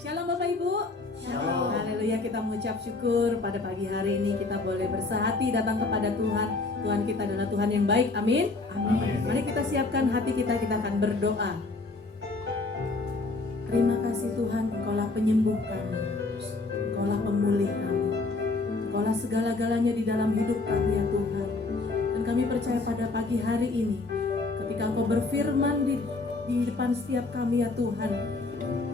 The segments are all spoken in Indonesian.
Shalom Bapak Ibu. Shalom. Haleluya, kita mengucap syukur pada pagi hari ini kita boleh bersehati datang kepada Tuhan. Tuhan kita adalah Tuhan yang baik. Amin. Amin. Mari kita siapkan hati kita akan berdoa. Terima kasih Tuhan, Engkaulah penyembuh kami, Engkaulah pemulih kami, Engkaulah segala-galanya di dalam hidup kami ya Tuhan. Dan kami percaya pada pagi hari ini, ketika Engkau berfirman di depan setiap kami ya Tuhan,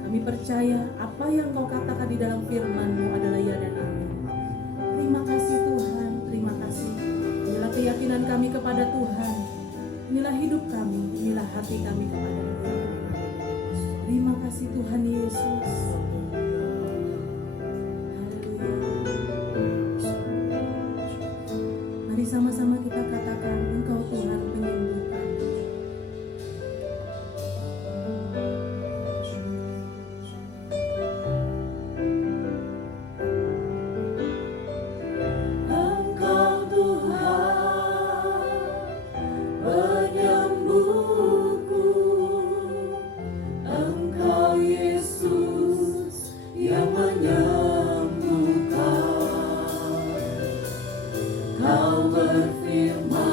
kami percaya apa yang Kau katakan di dalam firman-Mu adalah ya dan amin. Terima kasih Tuhan, terima kasih. Inilah keyakinan kami kepada Tuhan. Inilah hidup kami, inilah hati kami kepada Tuhan. Terima kasih Tuhan Yesus. Haleluya. Mari sama-sama kita katakan, Engkau Tuhan penyembuh kami. Kau berfirman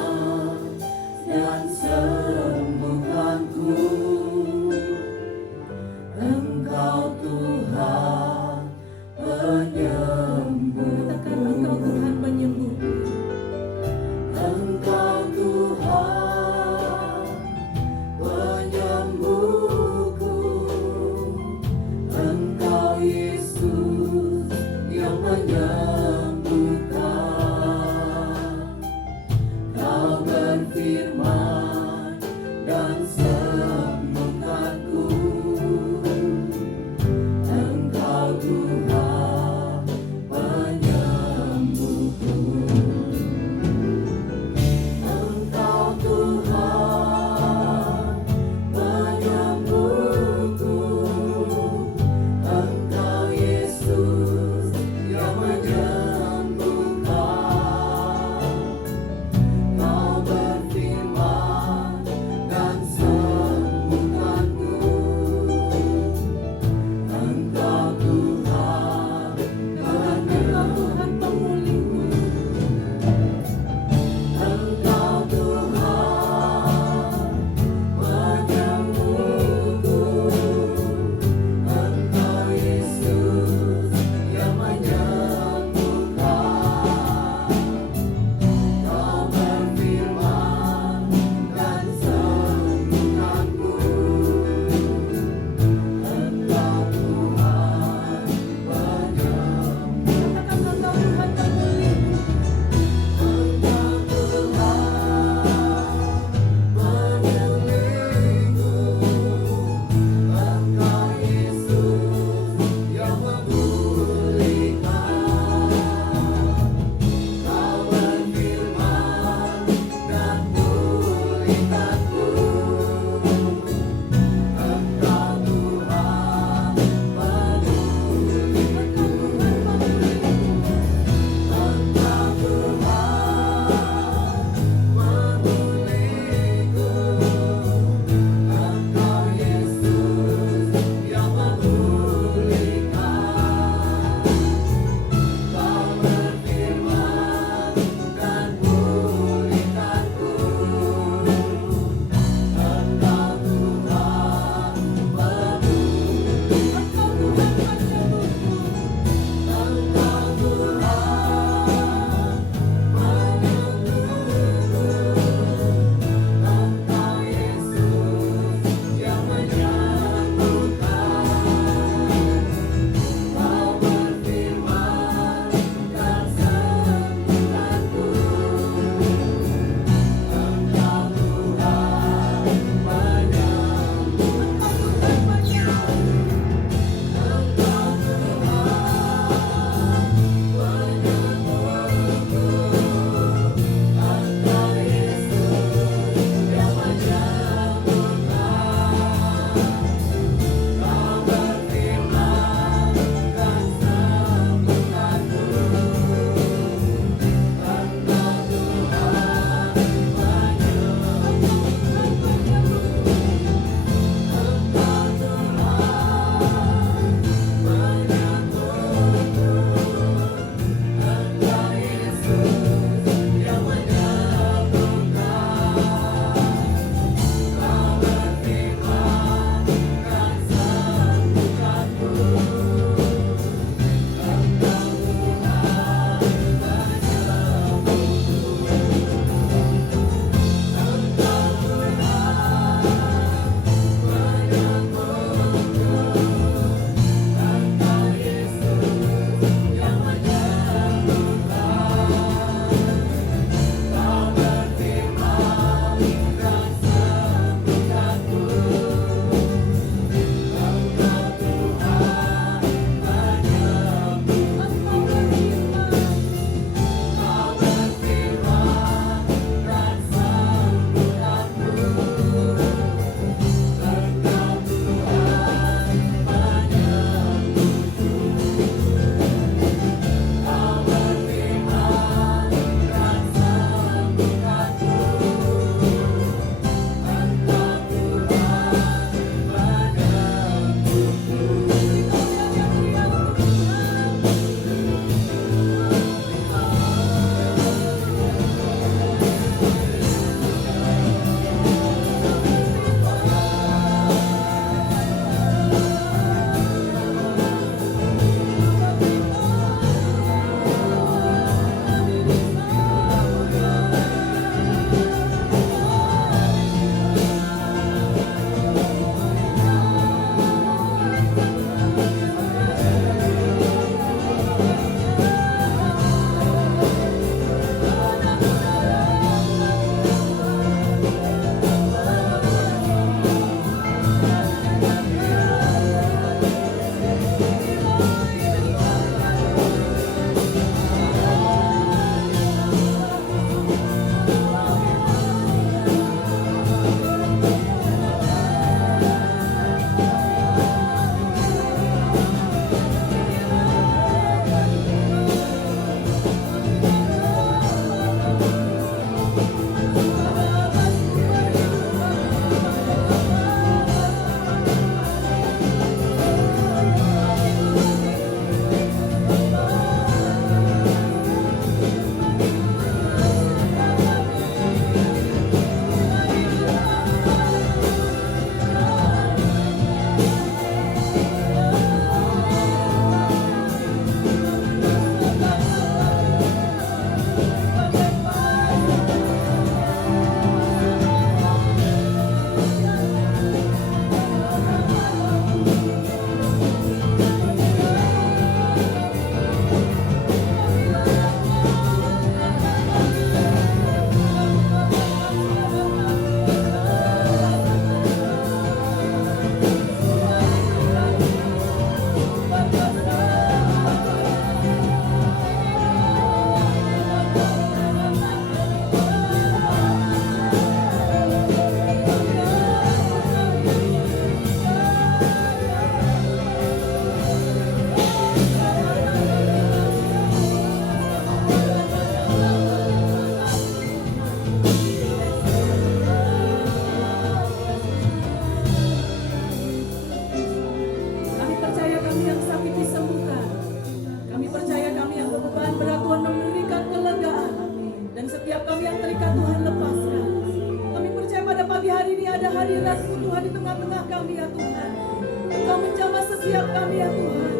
setiap kami ya Tuhan.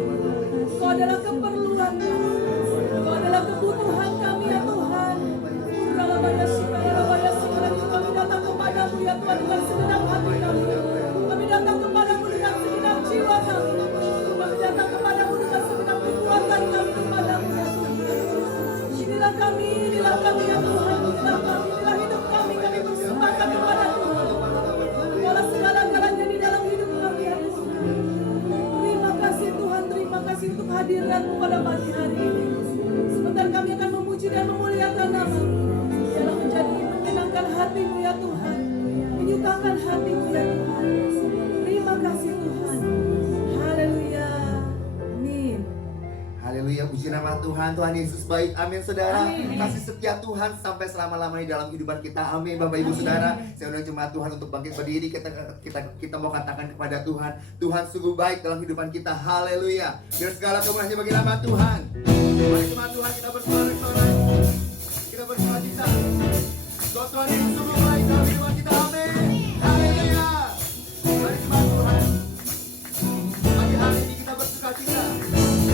Engkau adalah keperluan kami. Engkau adalah kebutuhan kami ya Tuhan. Uralabaya sikarabaya sikarabaya, kami datang kepadamu ya Tuhan dengan segenap hati kami. Kami datang kepadamu dengan segenap jiwa kami. Kami datang kepadamu dengan segenap kekuatan kami kepadamu ya Tuhan. Inilah kami ya Tuhan. Inilah kami, inilah hidup kami persembahkan kepada Tuhan. Engkaulah segala-galanya di dalam hidup kami ya Tuhan. Terima kasih Tuhan, terima kasih untuk hadirat-Mu pada pagi hari ini. Sebentar kami akan memuji dan memuliakan nama-Mu. Biarlah menjadi menyenangkan hati-Mu ya Tuhan, menyukakan hati-Mu ya Tuhan. Terima kasih Tuhan. Haleluya. Amin. Haleluya, puji nama Tuhan. Tuhan Yesus baik, amin saudara. Amin. Kasih setia Tuhan sampai selama-lamanya dalam kehidupan kita, amin Bapak Ibu Saudara. Saya undang jemaat Tuhan untuk bangkit berdiri. Kita mau katakan kepada Tuhan, Tuhan sungguh baik dalam kehidupan kita. Haleluya. Biar segala kemuliaan bagi nama Tuhan. Mari jemaat Tuhan kita bersorak-sorai. Kita bersuka-cita. Tuhan Yesus sungguh baik dalam kehidupan kita, amin. Haleluya. Mari jemaat Tuhan, pagi hari ini kita bersuka-cita. Tuhan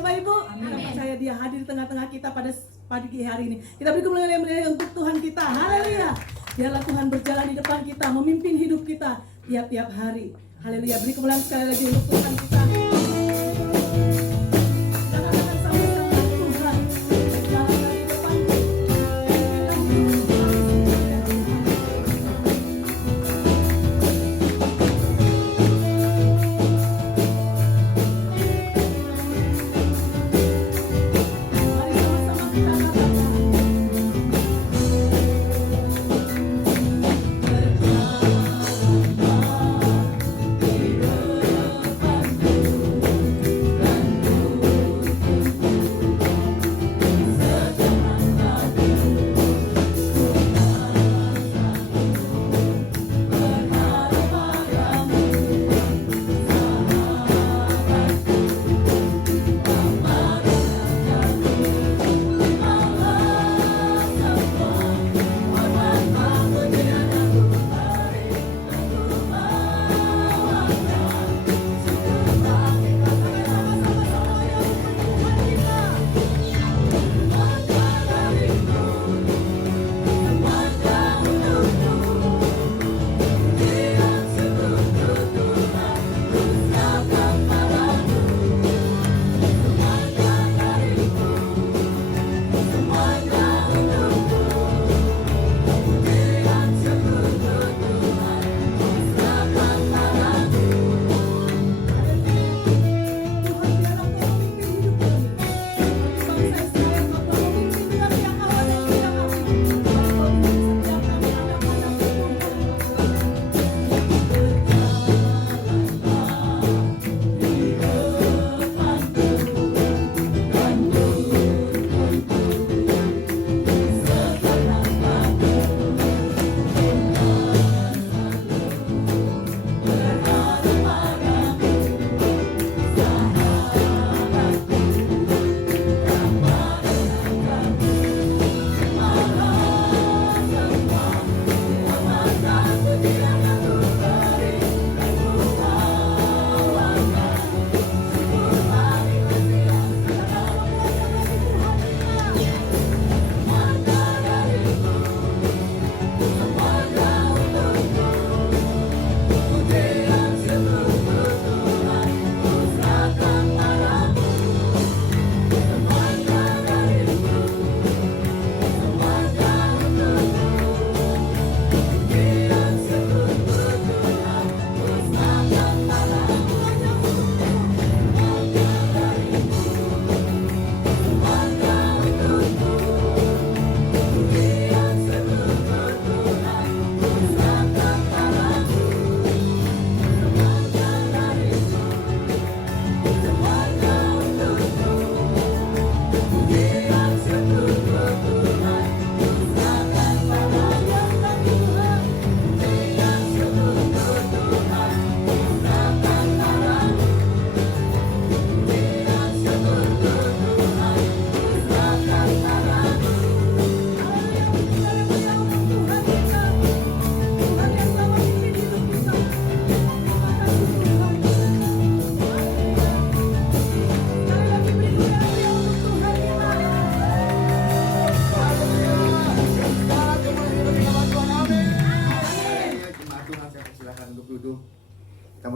Bapak Ibu? Kita percaya Dia hadir di tengah-tengah kita pada pagi hari ini. Kita beri kemuliaan untuk Tuhan kita. Haleluya. Biarlah Tuhan berjalan di depan kita, memimpin hidup kita tiap-tiap hari. Haleluya. Beri kemuliaan sekali lagi untuk Tuhan kita.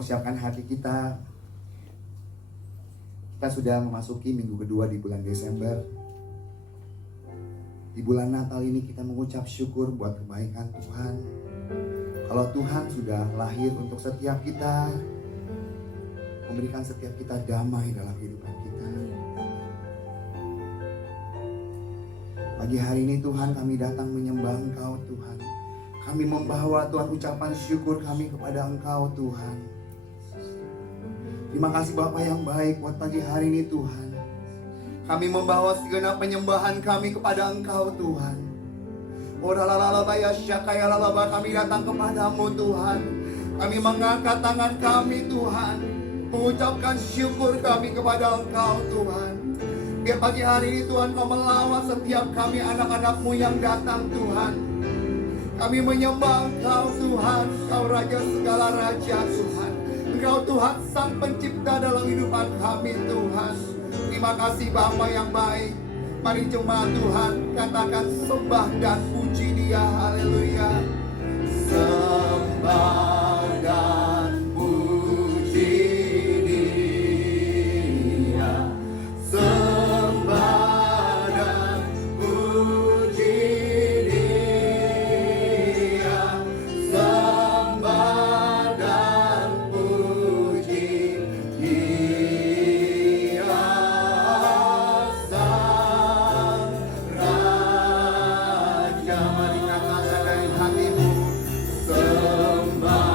Siapkan hati kita. Kita sudah memasuki minggu kedua di bulan Desember. Di bulan Natal ini kita mengucap syukur buat kebaikan Tuhan. Kalau Tuhan sudah lahir untuk setiap kita, memberikan setiap kita damai dalam kehidupan kita. Pagi hari ini Tuhan, kami datang menyembah Engkau Tuhan. Kami membawa Tuhan ucapan syukur kami kepada Engkau Tuhan. Terima kasih Bapa yang baik buat pagi hari ini Tuhan. Kami membawa segenap penyembahan kami kepada Engkau Tuhan. Kami datang kepadamu Tuhan. Kami mengangkat tangan kami Tuhan, mengucapkan syukur kami kepada Engkau Tuhan. Biar pagi hari ini Tuhan Kau melawat setiap kami anak-anak-Mu yang datang Tuhan. Kami menyembah Engkau Tuhan, Kau Raja segala raja Tuhan. Engkau Tuhan Sang Pencipta dalam kehidupan kami Tuhan. Terima kasih Bapa yang baik. Mari jemaat Tuhan katakan sembah dan puji Dia. Haleluya. Sembah dan puji Dia. Sembah dan puji Dia. Sembah dan puji Dia. Sang Raja, mari katakan dari hatimu, sembah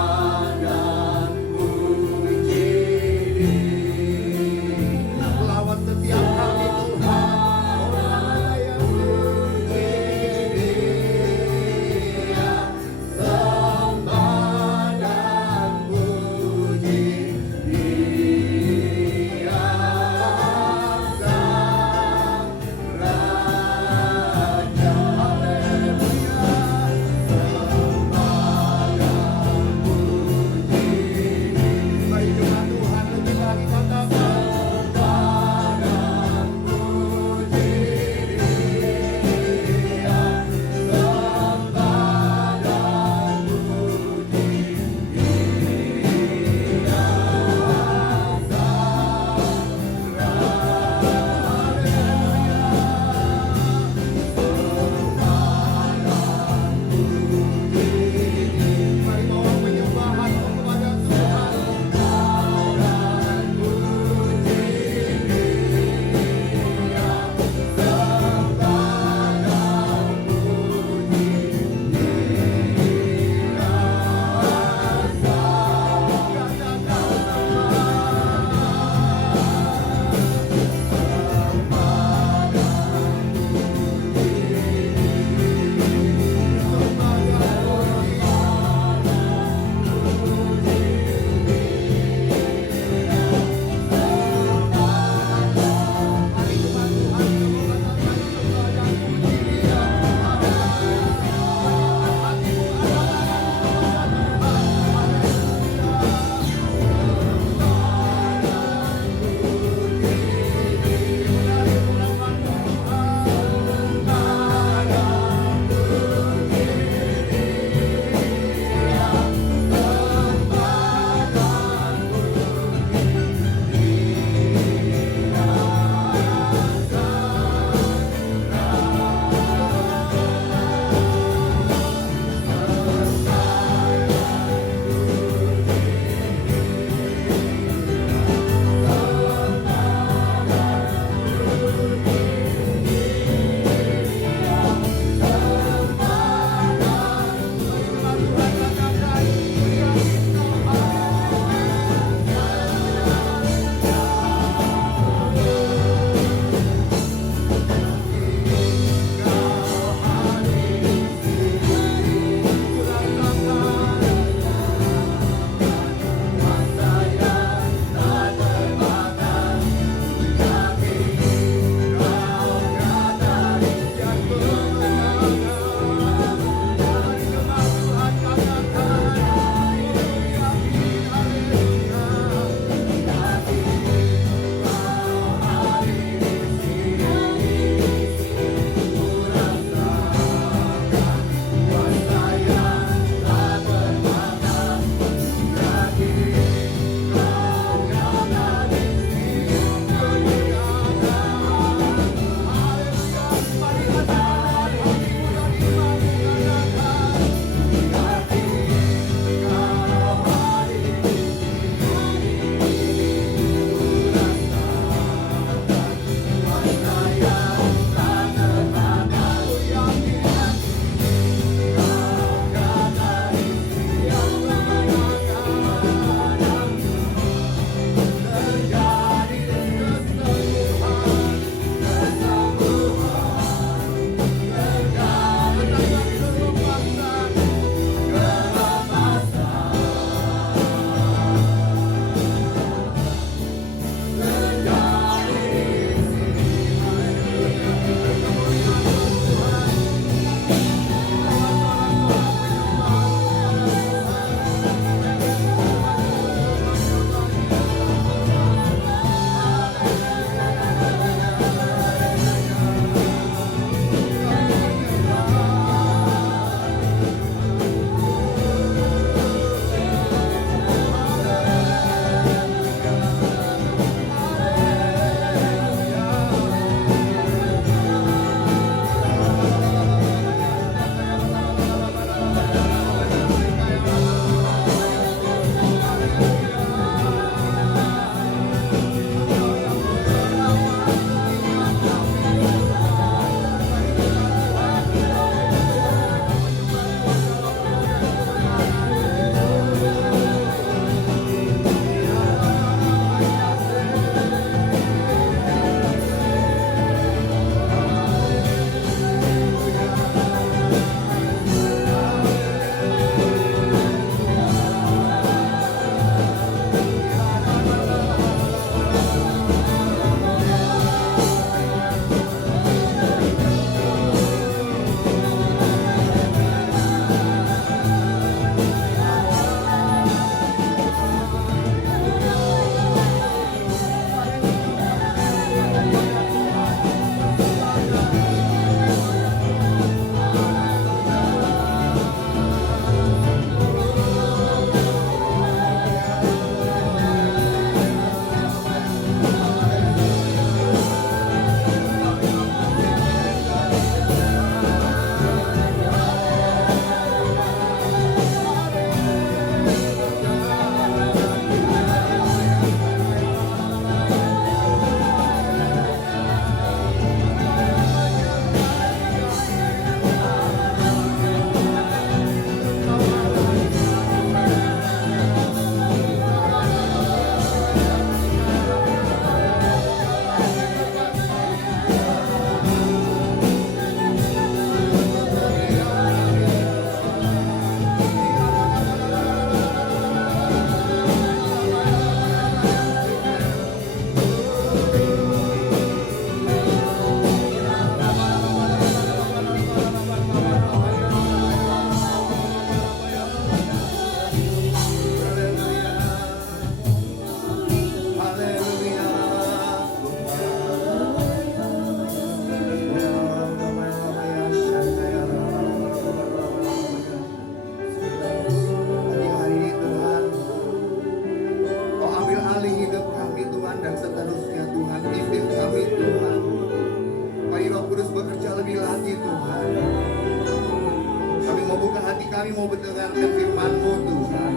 kami mau mendengarkan firman-Mu Tuhan.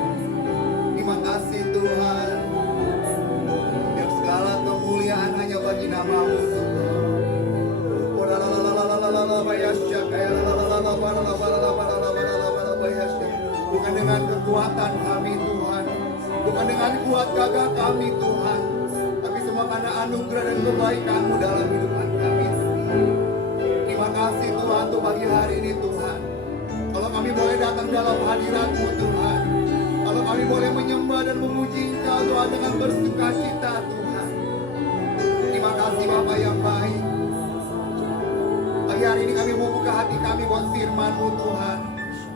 Terima kasih Tuhan. Biar segala kemuliaan hanya bagi nama-Mu Tuhan. Bukan dengan kekuatan kami Tuhan, bukan dengan kuat gagah kami Tuhan, tapi semua karena anugerah dan kebaikan-Mu dalam hidupan kami. Terima kasih Tuhan untuk pagi hari ini Tuhan. Kalau kami boleh datang dalam hadirat-Mu Tuhan, kalau kami boleh menyembah dan memuji Engkau Tuhan dengan bersuka cita Tuhan. Terima kasih Bapa yang baik. Pagi hari ini kami membuka hati kami buat firman-Mu Tuhan.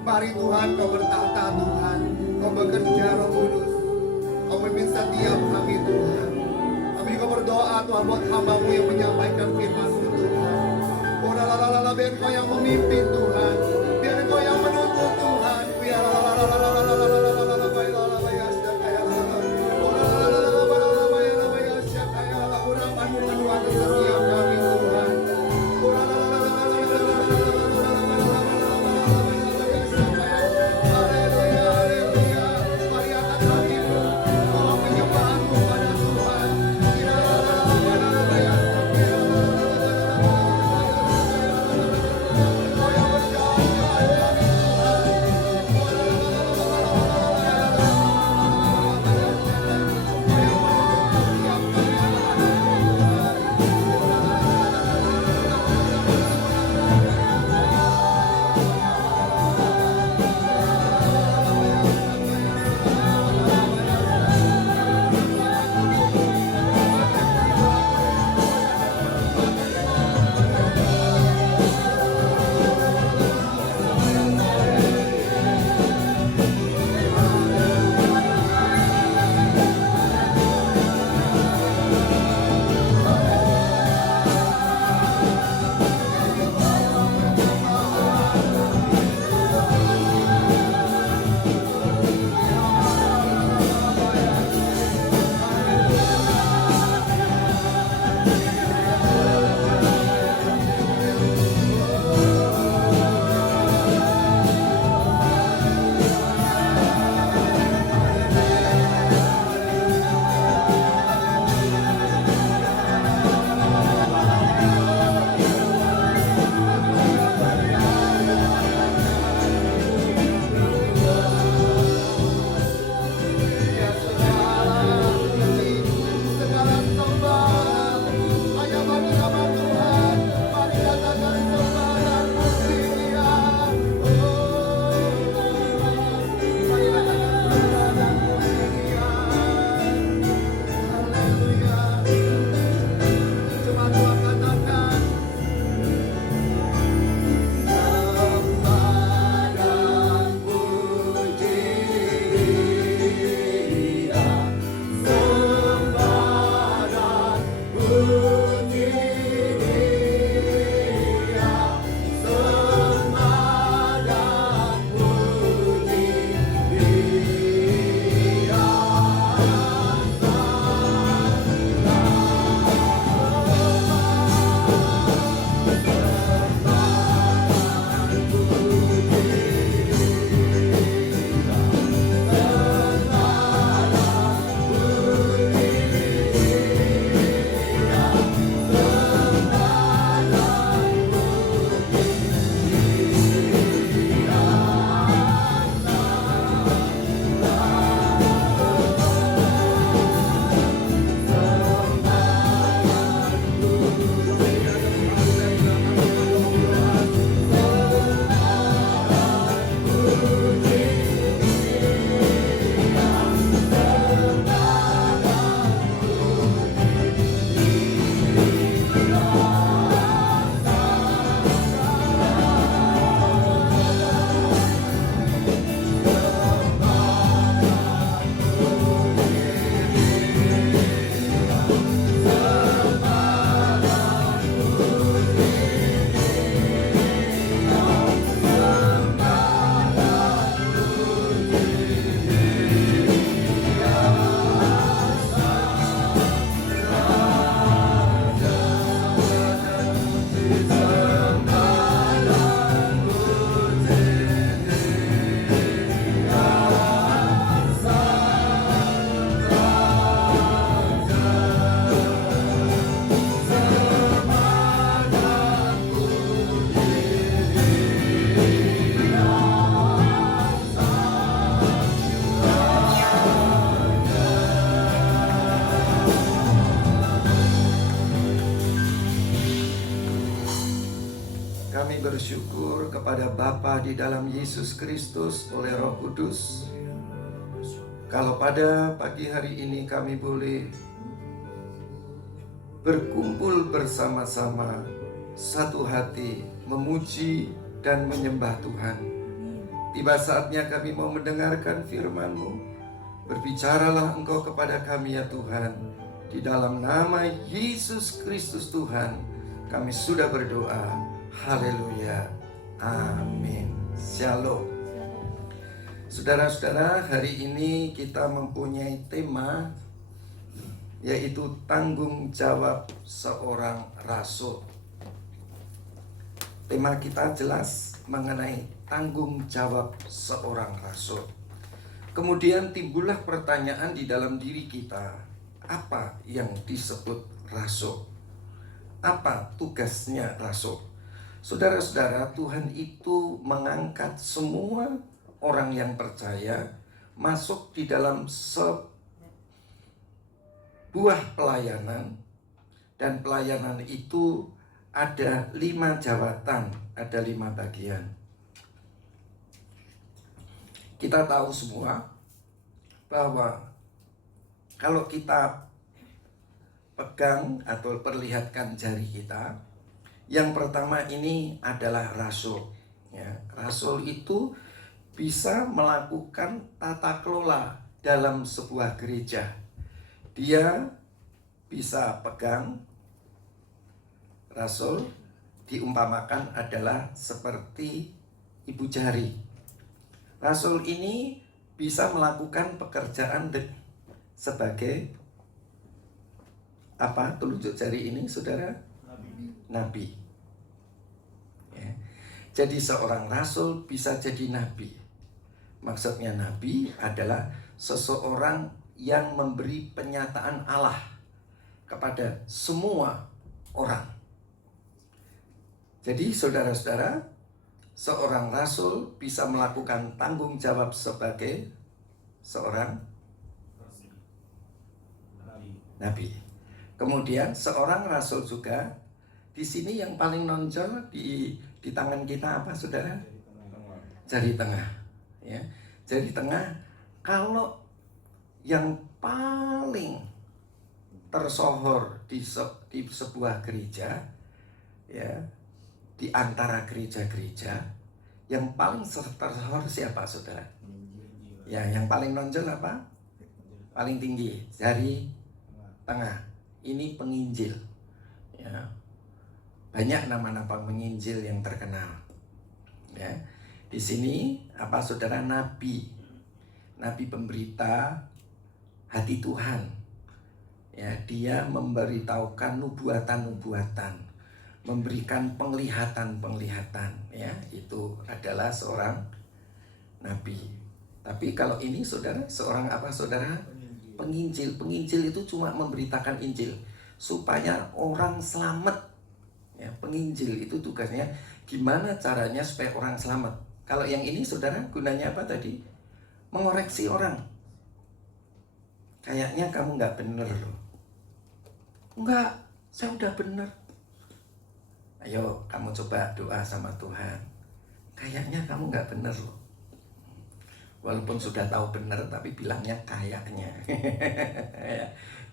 Mari Tuhan Kau bertahta Tuhan, Kau bekerja Roh Kudus, Kau memimpin setiap kami Tuhan. Kami juga berdoa Tuhan buat hamba-Mu yang menyampaikan firman-Mu Tuhan. Biar Kau yang memimpin Tuhan, biar Kau yang menuntun Tuhan. Biar urapan-Mu menuntun setiap kami Tuhan. Kau yang berjaya Kami bersyukur kepada Bapa di dalam Yesus Kristus oleh Roh Kudus. Kalau pada pagi hari ini kami boleh berkumpul bersama-sama satu hati memuji dan menyembah Tuhan. Tiba saatnya kami mau mendengarkan firman-Mu. Berbicaralah Engkau kepada kami ya Tuhan. Di dalam nama Yesus Kristus Tuhan kami sudah berdoa. Haleluya. Amin. Shalom. Saudara-saudara, hari ini kita mempunyai tema, yaitu tanggung jawab seorang rasul. Tema kita jelas mengenai tanggung jawab seorang rasul. Kemudian timbullah pertanyaan di dalam diri kita, apa yang disebut rasul? Apa tugasnya rasul? Saudara-saudara, Tuhan itu mengangkat semua orang yang percaya masuk di dalam sebuah pelayanan, dan pelayanan itu ada 5 jabatan, ada 5 bagian. Kita tahu semua bahwa kalau kita pegang atau perlihatkan jari kita, yang pertama ini adalah rasul. Ya, rasul itu bisa melakukan tata kelola dalam sebuah gereja. Dia bisa pegang, rasul diumpamakan adalah seperti ibu jari. Rasul ini bisa melakukan pekerjaan sebagai apa? Telunjuk jari ini, saudara? Nabi. Ya. Jadi seorang rasul bisa jadi nabi. Maksudnya nabi adalah seseorang yang memberi penyataan Allah kepada semua orang. Jadi saudara-saudara, seorang rasul bisa melakukan tanggung jawab sebagai seorang nabi. Kemudian seorang rasul juga, di sini yang paling nonjol di tangan kita apa, saudara? Jari tengah. Ya, jari tengah. Kalau yang paling tersohor di sebuah gereja, ya, di antara gereja-gereja, yang paling tersohor siapa, saudara? Ya, yang paling nonjol apa? Paling tinggi, jari tengah. Ini penginjil. Ya. Banyak nama-nama penginjil yang terkenal. Ya. Di sini apa, saudara? Nabi. Nabi pemberita hati Tuhan. Ya, dia memberitahukan nubuatan-nubuatan, memberikan penglihatan-penglihatan. Ya, itu adalah seorang nabi. Tapi kalau ini, saudara, seorang apa, saudara? Penginjil. Penginjil itu cuma memberitakan Injil supaya orang selamat. Ya, penginjil itu tugasnya gimana caranya supaya orang selamat. Kalau yang ini, saudara, gunanya apa tadi? Mengoreksi orang. Kayaknya kamu nggak bener loh. Enggak, saya udah bener. Ayo kamu coba doa sama Tuhan. Kayaknya kamu nggak bener loh. Walaupun sudah tahu benar, tapi bilangnya kayaknya.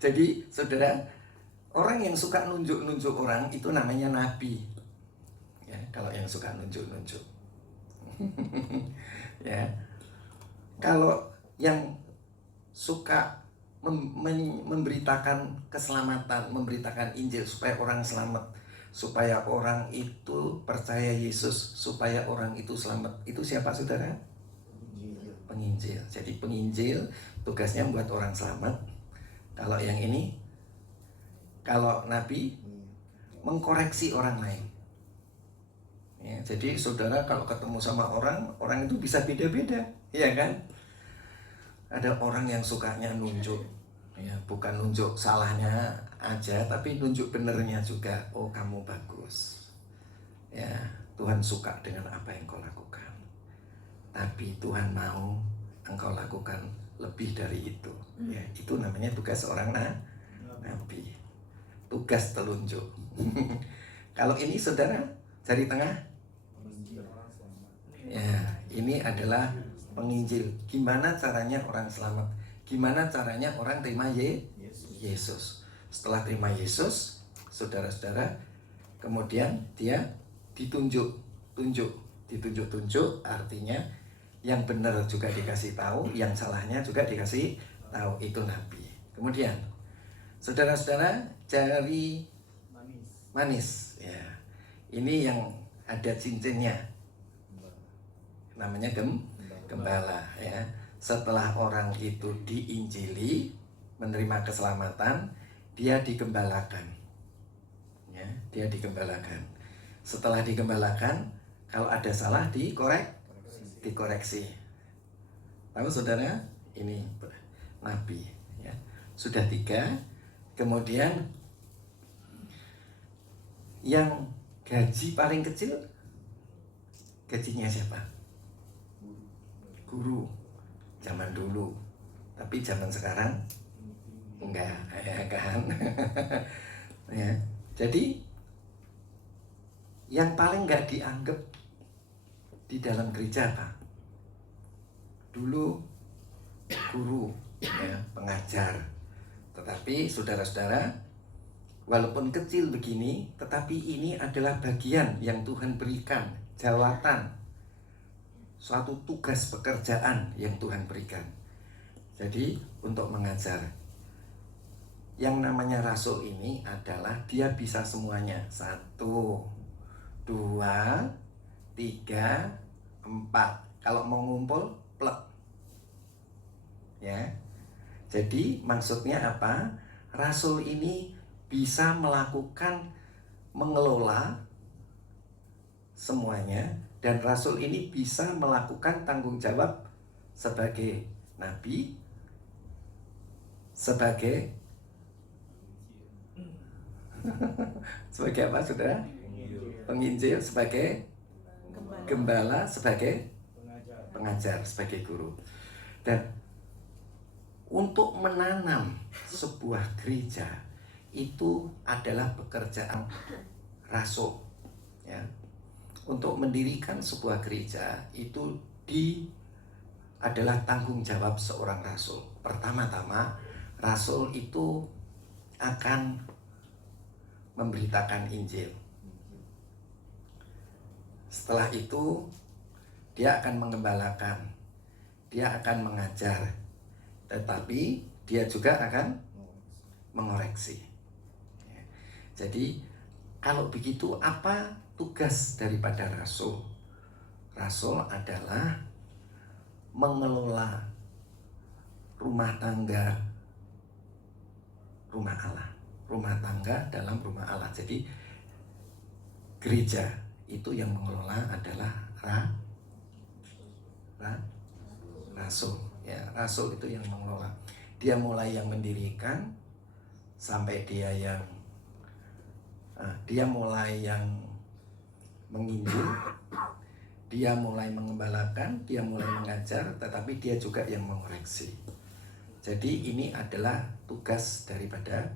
Jadi saudara, orang yang suka nunjuk-nunjuk orang itu namanya nabi. Ya, kalau yang suka nunjuk-nunjuk. Ya. Kalau yang suka memberitakan keselamatan, memberitakan Injil supaya orang selamat, supaya orang itu percaya Yesus, supaya orang itu selamat. Itu siapa, saudara? Penginjil. Jadi penginjil tugasnya membuat orang selamat. Kalau yang ini, kalau nabi, mengkoreksi orang lain. Ya, jadi saudara kalau ketemu sama orang itu bisa beda-beda, ya kan? Ada orang yang sukanya nunjuk, ya, bukan nunjuk salahnya aja, tapi nunjuk benernya juga. Oh, kamu bagus. Ya, Tuhan suka dengan apa yang kau lakukan. Tapi Tuhan mau engkau lakukan lebih dari itu. Ya, itu namanya tugas seorang nabi. Tugas telunjuk. Kalau ini, saudara, jari tengah Ini adalah penginjil. Gimana caranya orang selamat? Gimana caranya orang terima Yesus? Setelah terima Yesus, saudara-saudara, kemudian dia ditunjuk, artinya yang benar juga dikasih tahu, yang salahnya juga dikasih tahu, itu nabi. Kemudian, saudara-saudara, jari manis, ya, ini yang ada cincinnya, namanya gembala, ya. Setelah orang itu diinjili, menerima keselamatan, dia digembalakan, ya, dia digembalakan. Setelah digembalakan, kalau ada salah dikoreksi. Tahu saudara, ini nabi, ya. Sudah 3. Kemudian yang gaji paling kecil, gajinya siapa? Guru. Zaman dulu. Tapi zaman sekarang enggak, ya kan? Ya. Jadi yang paling enggak dianggap di dalam gereja apa? Dulu guru, ya, pengajar. Tetapi saudara-saudara, walaupun kecil begini, tetapi ini adalah bagian yang Tuhan berikan, jawatan, suatu tugas pekerjaan yang Tuhan berikan. Jadi untuk mengajar. Yang namanya rasul ini adalah dia bisa semuanya. 1, 2, 3, 4. Kalau mau ngumpul, plek. Ya. Jadi maksudnya apa? Rasul ini bisa mengelola semuanya, dan rasul ini bisa melakukan tanggung jawab sebagai nabi, sebagai apa saudara? Penginjil, sebagai gembala, sebagai pengajar, sebagai guru. Dan untuk menanam sebuah gereja itu adalah pekerjaan rasul, ya. Untuk mendirikan sebuah gereja itu adalah tanggung jawab seorang rasul. Pertama-tama, rasul itu akan memberitakan Injil. Setelah itu, dia akan mengembalakan, dia akan mengajar, tetapi dia juga akan mengoreksi. Jadi, kalau begitu, apa tugas daripada rasul? Rasul adalah mengelola rumah tangga, rumah Allah, rumah tangga dalam rumah Allah. Jadi gereja itu yang mengelola adalah rasul, ya. Rasul itu yang mengelola. Dia mulai yang mendirikan sampai dia mulai yang menginjil, dia mulai mengembalakan, dia mulai mengajar, tetapi dia juga yang mengoreksi. Jadi ini adalah tugas daripada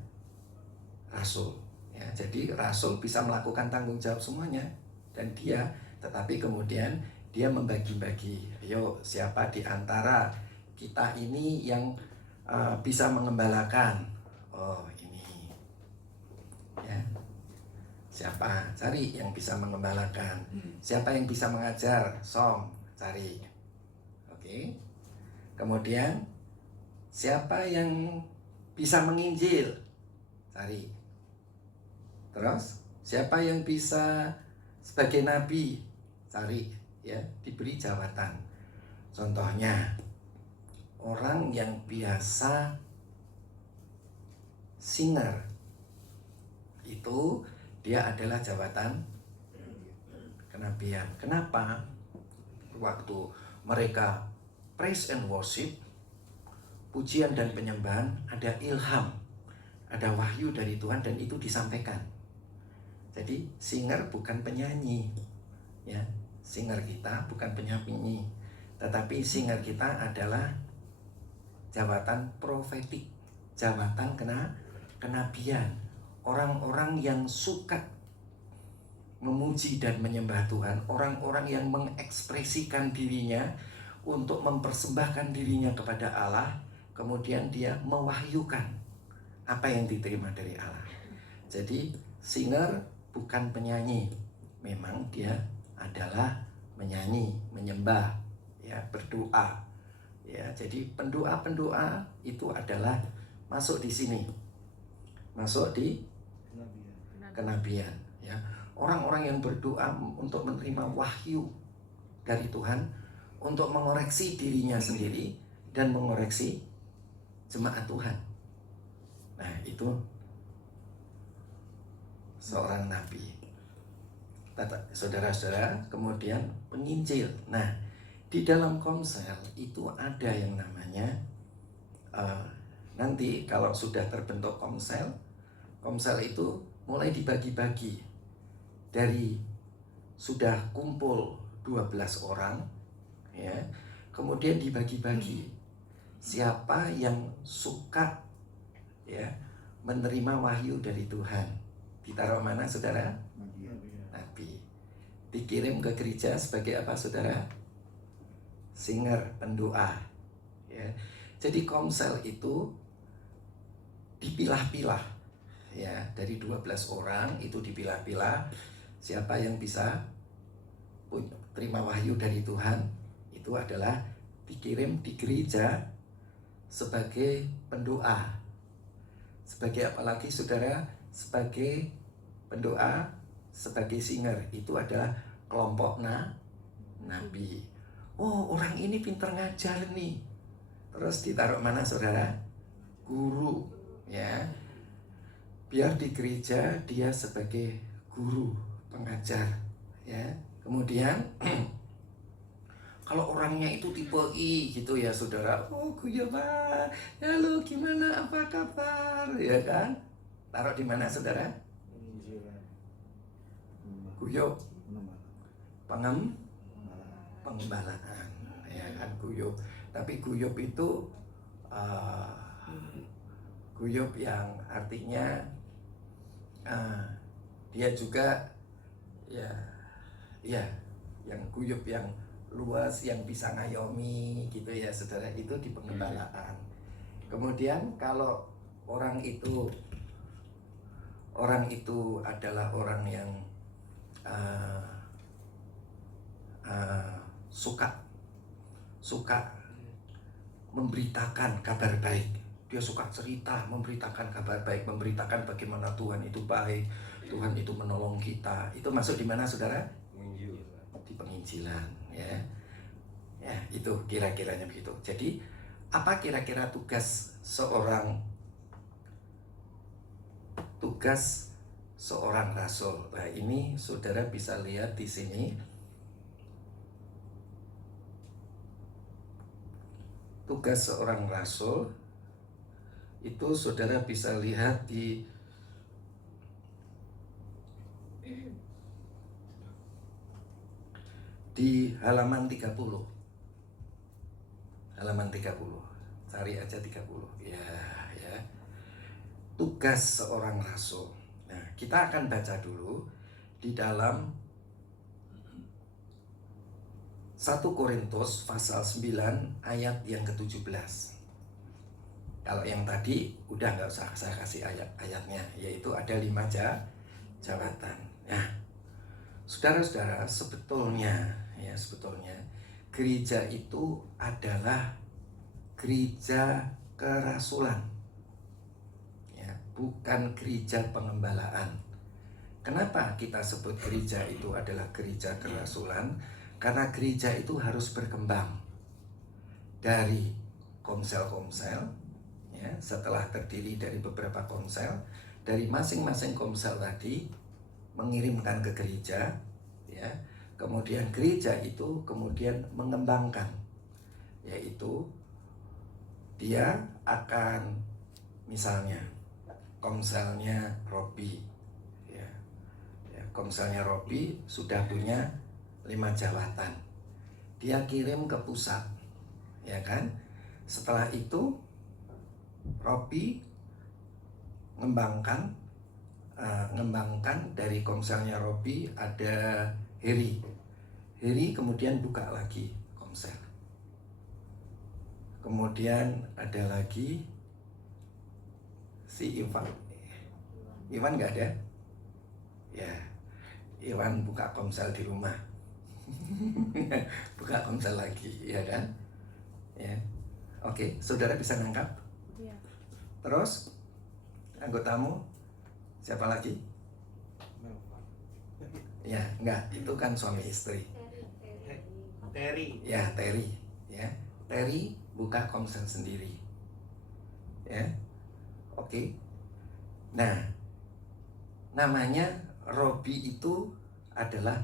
rasul, ya. Jadi rasul bisa melakukan tanggung jawab semuanya, dan tetapi kemudian dia membagi-bagi. Ayo, siapa di antara kita ini yang bisa mengembalakan? Oh, ini, ya. Siapa? Cari yang bisa mengembalakan. Siapa yang bisa mengajar? Cari. Oke. Kemudian siapa yang bisa menginjil? Cari. Terus siapa yang bisa sebagai nabi? Cari, ya, diberi jawatan. Contohnya, orang yang biasa singer itu dia adalah jabatan kenabian. Kenapa? Waktu mereka praise and worship, pujian dan penyembahan, ada ilham, ada wahyu dari Tuhan, dan itu disampaikan. Jadi singer bukan penyanyi, ya. Singer kita bukan penyanyi, tetapi singer kita adalah jabatan profetik, jabatan kenabian. Orang-orang yang suka memuji dan menyembah Tuhan, orang-orang yang mengekspresikan dirinya untuk mempersembahkan dirinya kepada Allah, kemudian dia mewahyukan apa yang diterima dari Allah. Jadi singer bukan penyanyi, memang dia adalah menyanyi, menyembah, ya, berdoa. Ya, jadi pendoa-pendoa itu adalah masuk di sini, masuk di kenabian. Ya, orang-orang yang berdoa untuk menerima wahyu dari Tuhan, untuk mengoreksi dirinya sendiri dan mengoreksi jemaat Tuhan. Nah, itu seorang nabi. Saudara-saudara, kemudian penginjil. Nah, di dalam komsel itu ada yang namanya nanti kalau sudah terbentuk komsel itu mulai dibagi-bagi. Dari sudah kumpul 12 orang, ya, kemudian dibagi-bagi siapa yang suka, ya, menerima wahyu dari Tuhan. Ditaruh mana, saudara? Nabi. Dikirim ke gereja sebagai apa, saudara? Singer, pendoa, ya. Jadi komsel itu dipilah-pilah, ya, dari 12 orang itu dipilah-pilah siapa yang bisa terima wahyu dari Tuhan, itu adalah dikirim di gereja sebagai pendoa. Sebagai apa lagi, saudara? Sebagai pendoa, sebagai singer. Itu adalah kelompok nabi. Oh, orang ini pintar ngajar nih. Terus ditaruh mana, saudara? Guru, ya. Biar di gereja dia sebagai guru, pengajar, ya. Kemudian kalau orangnya itu tipe I gitu ya, saudara. Oh, Guyo Pak, halo, gimana, apa kabar, ya kan? Taruh di mana, saudara? Guyo pengembalaan, ya kan, guyub. Tapi guyub itu guyub yang artinya dia juga ya yang guyub yang luas, yang bisa ngayomi gitu ya, saudara. Itu di pengembalaan. Kemudian kalau orang itu adalah orang yang suka memberitakan kabar baik. Dia suka cerita, memberitakan kabar baik, memberitakan bagaimana Tuhan itu baik, Tuhan itu menolong kita. Itu masuk di mana, saudara? Di penginjilan, ya. Ya, itu kira-kiranya begitu. Jadi, apa kira-kira tugas seorang rasul? Nah, ini saudara bisa lihat di sini. Tugas seorang rasul itu saudara bisa lihat di halaman 30. Halaman 30. Cari aja 30. Ya. Tugas seorang rasul. Nah, kita akan baca dulu di dalam 1 Korintus pasal 9 ayat yang ke-17. Kalau yang tadi udah nggak usah saya kasih ayat-ayatnya, yaitu ada 5 jabatan. Nah, saudara-saudara, sebetulnya gereja itu adalah gereja kerasulan, ya, bukan gereja pengembalaan. Kenapa kita sebut gereja itu adalah gereja kerasulan? Karena gereja itu harus berkembang dari komsel-komsel, ya, setelah terdiri dari beberapa komsel, dari masing-masing komsel tadi mengirimkan ke gereja, ya, kemudian gereja itu kemudian mengembangkan, yaitu dia akan, misalnya komselnya Robi, ya, komselnya Robi sudah punya 5 jabatan, dia kirim ke pusat, ya kan. Setelah itu Robi mengembangkan ngembangkan dari Komselnya Robi, ada Heri. Heri kemudian buka lagi Komsel. Kemudian ada lagi si Iwan. Iwan nggak ada? Ya, Iwan buka Komsel di rumah. Buka Komsel lagi, ya kan? Ya. Oke, saudara bisa nangkap? Iya. Terus anggotamu siapa lagi? Ya, enggak, itu kan suami istri. Terry. Ya, Terry, ya. Terry buka Komsel sendiri. Ya. Oke. Nah, namanya Robi itu adalah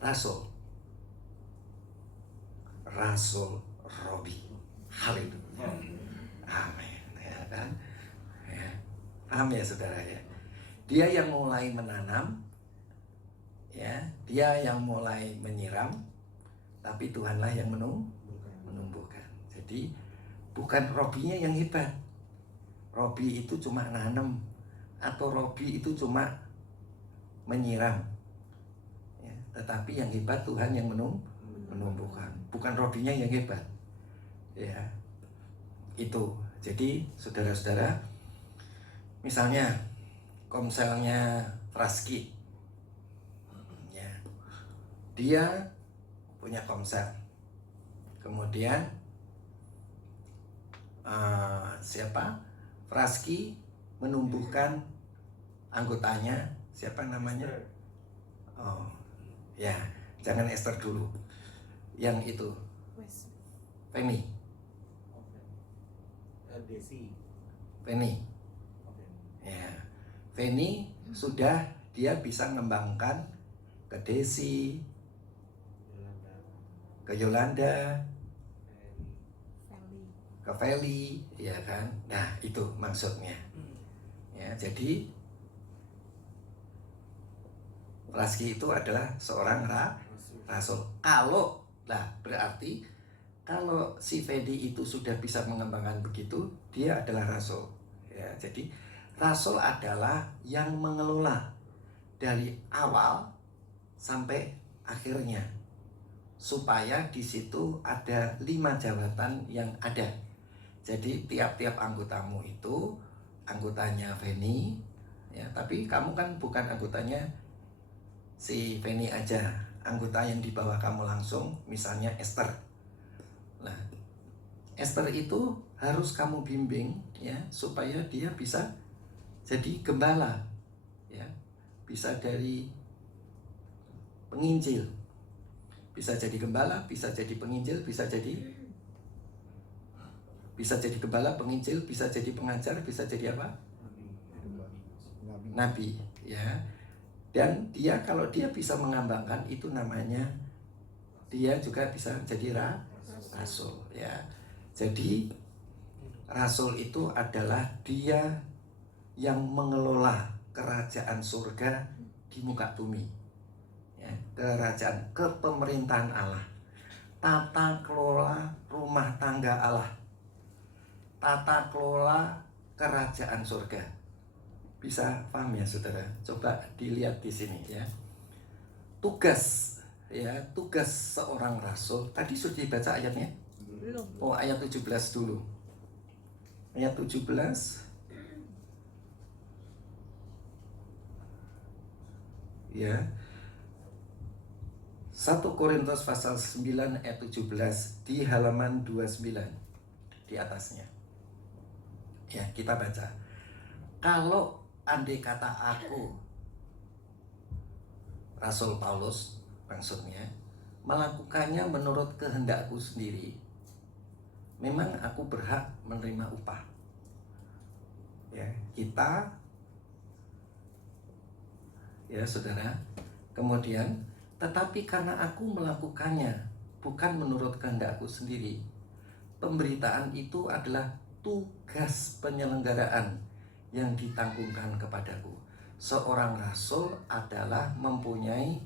rasul. Rasul Robi. Haleluya. Amin, ya kan? Ya. Paham ya saudara ya? Dia yang mulai menanam, ya, dia yang mulai menyiram, tapi Tuhanlah yang menumbuhkan. Jadi bukan Robinya yang hebat. Robi itu cuma nanam, atau Robi itu cuma menyiram, ya, tetapi yang hebat Tuhan yang menumbuhkan. Bukan Robinya yang hebat, ya. Itu. Jadi saudara-saudara, misalnya Komselnya Fraski, ya, dia punya Komsel. Kemudian siapa? Fraski menumbuhkan anggotanya, siapa namanya? Oh, ya, jangan Esther dulu. Yang itu, Penny. Desi. Penny. Ya, Penny sudah dia bisa mengembangkan ke Desi, ke Yolanda, ke Feli, ya kan? Nah, itu maksudnya. Ya, jadi Fraski itu adalah seorang rasul. Kalau lah berarti kalau si Fedi itu sudah bisa mengembangkan begitu, dia adalah rasul. Ya, jadi rasul adalah yang mengelola dari awal sampai akhirnya, supaya di situ ada 5 jabatan yang ada. Jadi tiap-tiap anggotamu itu anggotanya Feni, ya, tapi kamu kan bukan anggotanya si Feni aja, anggota yang di bawah kamu langsung, misalnya Esther. Nah, Esther itu harus kamu bimbing, ya, supaya dia bisa jadi gembala, ya, bisa dari penginjil, bisa jadi gembala, bisa jadi penginjil, bisa jadi gembala, penginjil, bisa jadi pengajar, bisa jadi apa? Nabi, ya. Dan dia kalau dia bisa mengembangkan, itu namanya dia juga bisa jadi rasul, ya. Jadi rasul itu adalah dia yang mengelola kerajaan surga di muka bumi, ya, kerajaan kepemerintahan Allah, tata kelola rumah tangga Allah, tata kelola kerajaan surga. Bisa paham ya saudara? Coba dilihat di sini, ya. Tugas, ya, tugas seorang rasul. Tadi sudah dibaca ayatnya? Belum. Oh, ayat 17 dulu. Ayat 17. Ya. 1 Korintus pasal 9 ayat 17 di halaman 29 di atasnya. Ya, kita baca. Kalau andai kata aku, Rasul Paulus maksudnya, melakukannya menurut kehendakku sendiri, memang aku berhak menerima upah. Ya, kita, ya saudara, kemudian, tetapi karena aku melakukannya bukan menurut kehendakku sendiri, pemberitaan itu adalah tugas penyelenggaraan yang ditanggungkan kepadaku. Seorang rasul adalah mempunyai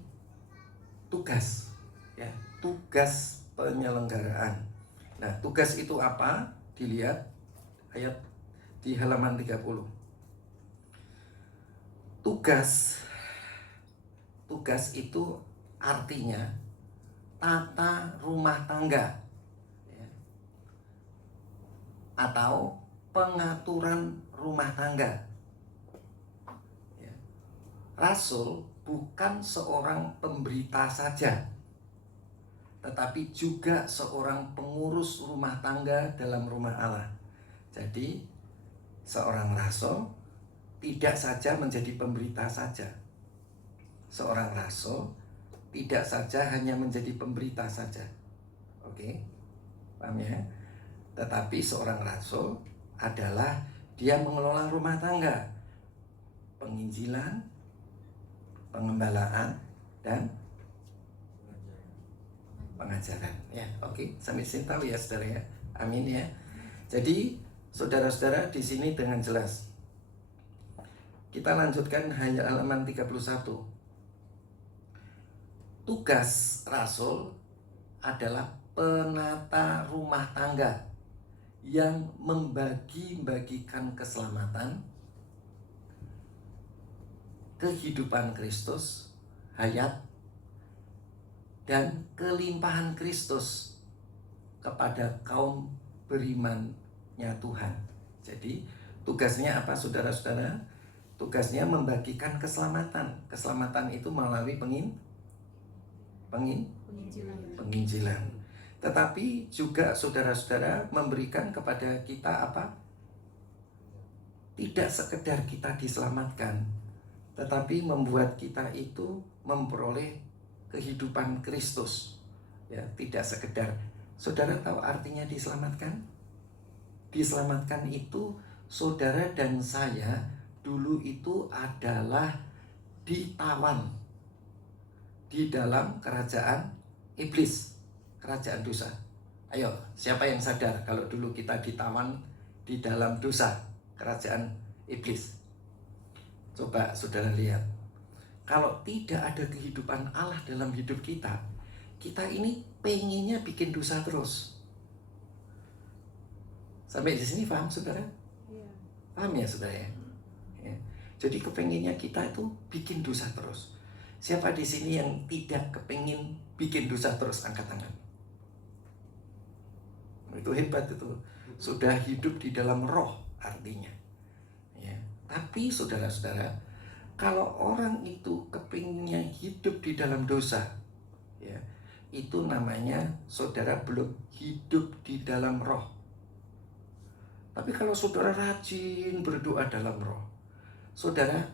tugas, ya, tugas penyelenggaraan. Nah, tugas itu apa? Dilihat ayat di halaman 30. Tugas itu artinya tata rumah tangga, ya, atau pengaturan rumah tangga. Ya. Rasul bukan seorang pemberita saja, tetapi juga seorang pengurus rumah tangga dalam rumah Allah. Jadi seorang rasul tidak saja menjadi pemberita saja. Seorang rasul tidak saja hanya menjadi pemberita saja. Oke, paham ya? Tetapi seorang rasul adalah dia mengelola rumah tangga, penginjilan, pengembalaan, dan pengajaran. Ya, oke, sampai sini tahu ya saudara ya. Amin ya. Jadi saudara-saudara di sini dengan jelas. Kita lanjutkan halaman 31. Tugas rasul adalah penata rumah tangga yang membagi-bagikan keselamatan, kehidupan Kristus, hayat, dan kelimpahan Kristus kepada kaum berimannya Tuhan. Jadi tugasnya apa saudara-saudara? Tugasnya membagikan keselamatan. Keselamatan itu melalui penginjilan. Tetapi juga saudara-saudara memberikan kepada kita apa? Tidak sekedar kita diselamatkan, tetapi membuat kita itu memperoleh kehidupan Kristus. Ya, tidak sekedar. Saudara tahu artinya diselamatkan? Diselamatkan itu saudara dan saya dulu itu adalah ditawan di dalam kerajaan iblis, kerajaan dosa. Ayo, siapa yang sadar kalau dulu kita ditawan di dalam dosa, kerajaan iblis? Coba saudara lihat. Kalau tidak ada kehidupan Allah dalam hidup kita, kita ini pengennya bikin dosa terus. Sampai di sini paham saudara? Paham ya saudara ya? Jadi kepenginnya kita itu bikin dosa terus. Siapa di sini yang tidak kepengin bikin dosa terus, angkat tangan. Itu hebat itu. Sudah hidup di dalam roh artinya. Ya. Tapi saudara-saudara, kalau orang itu kepinginnya hidup di dalam dosa, ya, itu namanya saudara belum hidup di dalam roh. Tapi kalau saudara rajin berdoa dalam roh, saudara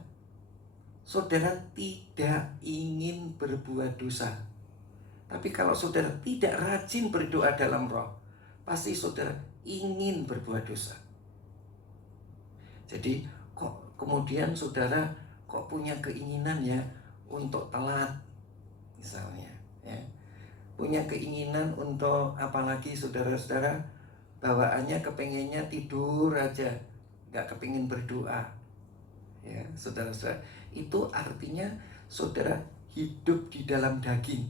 tidak ingin berbuat dosa. Tapi kalau saudara tidak rajin berdoa dalam roh, pasti saudara ingin berbuat dosa. Jadi kok kemudian saudara kok punya keinginan ya untuk telat misalnya, ya. Punya keinginan untuk apalagi saudara-saudara bawaannya kepengennya tidur aja, nggak kepingin berdoa. Ya, saudara-saudara, itu artinya saudara hidup di dalam daging.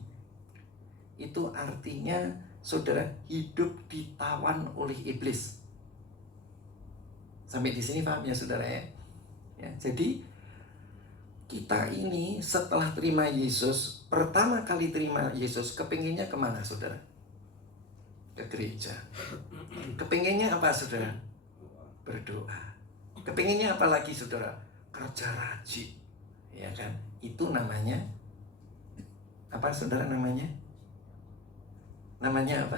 Itu artinya saudara hidup ditawan oleh iblis. Sampai di sini paham ya saudara ya? Ya, jadi kita ini setelah terima Yesus, pertama kali terima Yesus, kepinginnya kemana saudara? Ke gereja. Kepinginnya apa saudara? Berdoa. Kepinginnya apa lagi saudara? Kerja rajin, ya kan? Itu namanya apa saudara namanya? Namanya apa?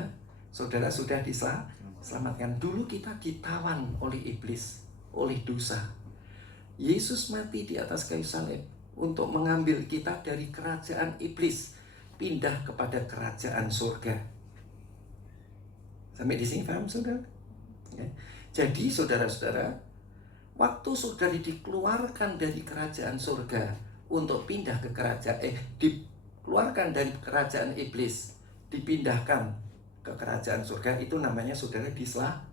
Saudara sudah diselamatkan. Dulu kita ditawan oleh iblis, oleh dosa. Yesus mati di atas kayu salib untuk mengambil kita dari kerajaan iblis, pindah kepada kerajaan surga. Sampai di sini paham saudara? Ya. Jadi saudara-saudara, waktu saudara dikeluarkan dari kerajaan surga untuk pindah ke dikeluarkan dari kerajaan iblis, dipindahkan ke kerajaan surga, itu namanya saudara diselamatkan.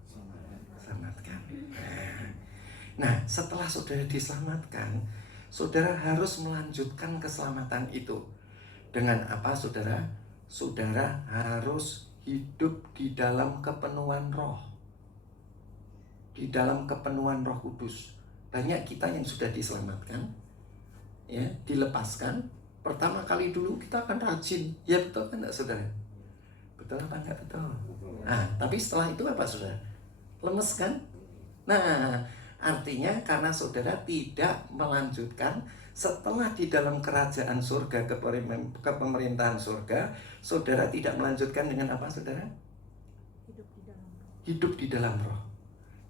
Nah, setelah saudara diselamatkan, saudara harus melanjutkan keselamatan itu. Dengan apa saudara? Saudara harus hidup di dalam kepenuhan roh. Di dalam kepenuhan Roh Kudus. Banyak kita yang sudah diselamatkan, ya dilepaskan, pertama kali dulu kita akan rajin, ya betul kan enggak saudara? Betul apa enggak betul? Nah, tapi setelah itu apa saudara? Lemes kan? Nah, artinya karena saudara tidak melanjutkan setelah di dalam kerajaan surga, kepemerintahan surga, saudara tidak melanjutkan dengan apa saudara? Hidup di dalam roh.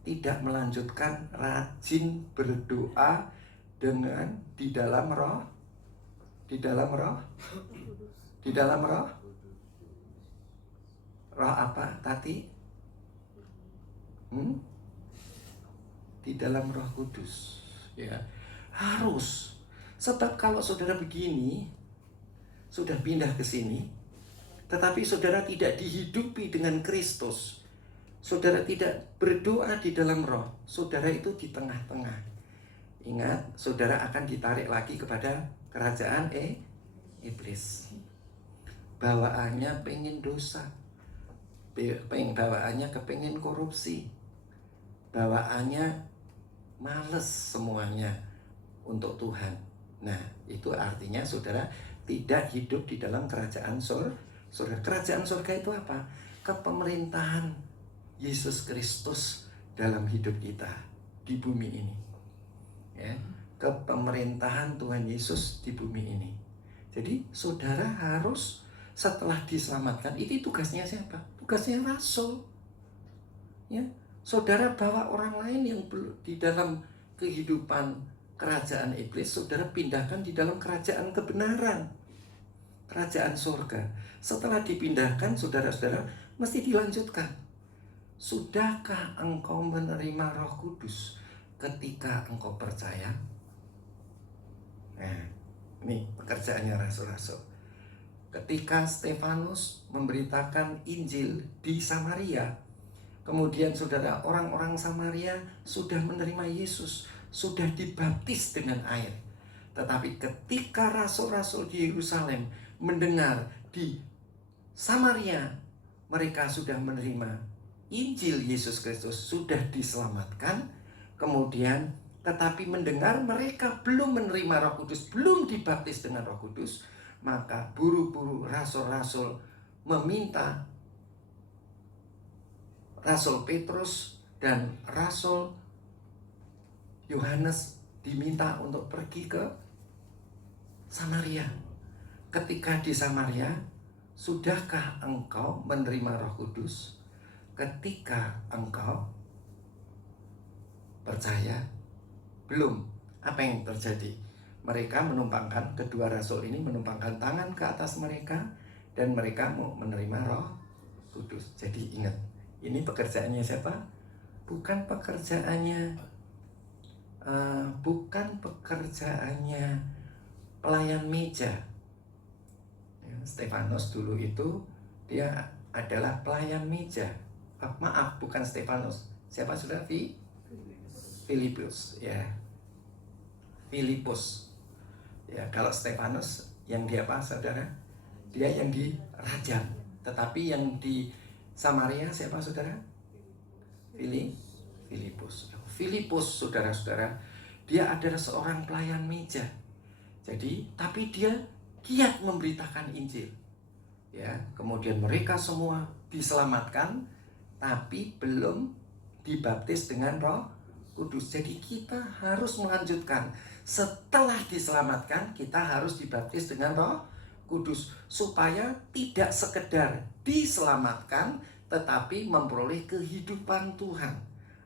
Tidak melanjutkan rajin berdoa dengan di dalam roh. Di dalam roh. Di dalam roh. Roh apa tadi? Di dalam Roh Kudus, ya harus. Sebab kalau saudara begini, sudah pindah ke sini, tetapi saudara tidak dihidupi dengan Kristus, saudara tidak berdoa di dalam Roh, saudara itu di tengah-tengah. Ingat, saudara akan ditarik lagi kepada kerajaan iblis. Bawaannya pengen dosa, bawaannya kepengen korupsi, bawaannya males semuanya untuk Tuhan. Nah, itu artinya saudara tidak hidup di dalam kerajaan surga. Kerajaan surga itu apa? Kepemerintahan Yesus Kristus dalam hidup kita di bumi ini. Ya, kepemerintahan Tuhan Yesus di bumi ini. Jadi saudara harus setelah diselamatkan, itu tugasnya siapa? Tugasnya rasul. Ya, saudara bawa orang lain yang di dalam kehidupan kerajaan iblis, saudara pindahkan di dalam kerajaan kebenaran, kerajaan surga. Setelah dipindahkan, saudara-saudara mesti dilanjutkan. Sudahkah engkau menerima Roh Kudus ketika engkau percaya? Nah, ini pekerjaannya rasul-rasul. Ketika Stefanus memberitakan Injil di Samaria, kemudian saudara, orang-orang Samaria sudah menerima Yesus, sudah dibaptis dengan air. Tetapi ketika rasul-rasul di Yerusalem mendengar di Samaria mereka sudah menerima Injil Yesus Kristus, sudah diselamatkan, kemudian tetapi mendengar mereka belum menerima Roh Kudus, belum dibaptis dengan Roh Kudus, maka buru-buru rasul-rasul meminta Rasul Petrus dan Rasul Yohanes diminta untuk pergi ke Samaria. Ketika di Samaria, sudahkah engkau menerima Roh Kudus ketika engkau percaya? Belum. Apa yang terjadi? Mereka menumpangkan, kedua rasul ini menumpangkan tangan ke atas mereka dan mereka mau menerima Roh Kudus. Jadi ingat, ini pekerjaannya siapa? Bukan pekerjaannya pelayan meja. Ya, Stefanus dulu itu dia adalah pelayan meja. Maaf, bukan Stefanus. Siapa sudah? Filipus, ya. Filipus. Ya, kalau Stefanus yang di apa, saudara? Dia yang dirajam. Tetapi yang di Samaria siapa, saudara? Filipus. Filipus, saudara-saudara, dia adalah seorang pelayan meja. Jadi, tapi dia giat memberitakan Injil. Ya, kemudian mereka semua diselamatkan, tapi belum dibaptis dengan Roh Kudus. Jadi kita harus melanjutkan. Setelah diselamatkan, kita harus dibaptis dengan Roh Kudus, supaya tidak sekedar diselamatkan, tetapi memperoleh kehidupan Tuhan.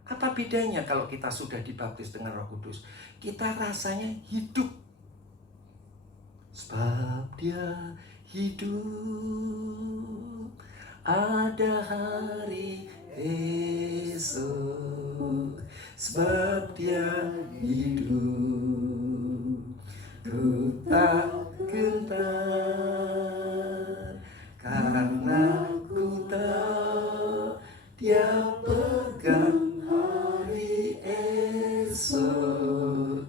Apa bedanya kalau kita sudah dibaptis dengan Roh Kudus? Kita rasanya hidup. Sebab dia hidup, ada hari esok. Sebab dia hidup, ku tak gentar, karena ku tahu dia pegang hari esok.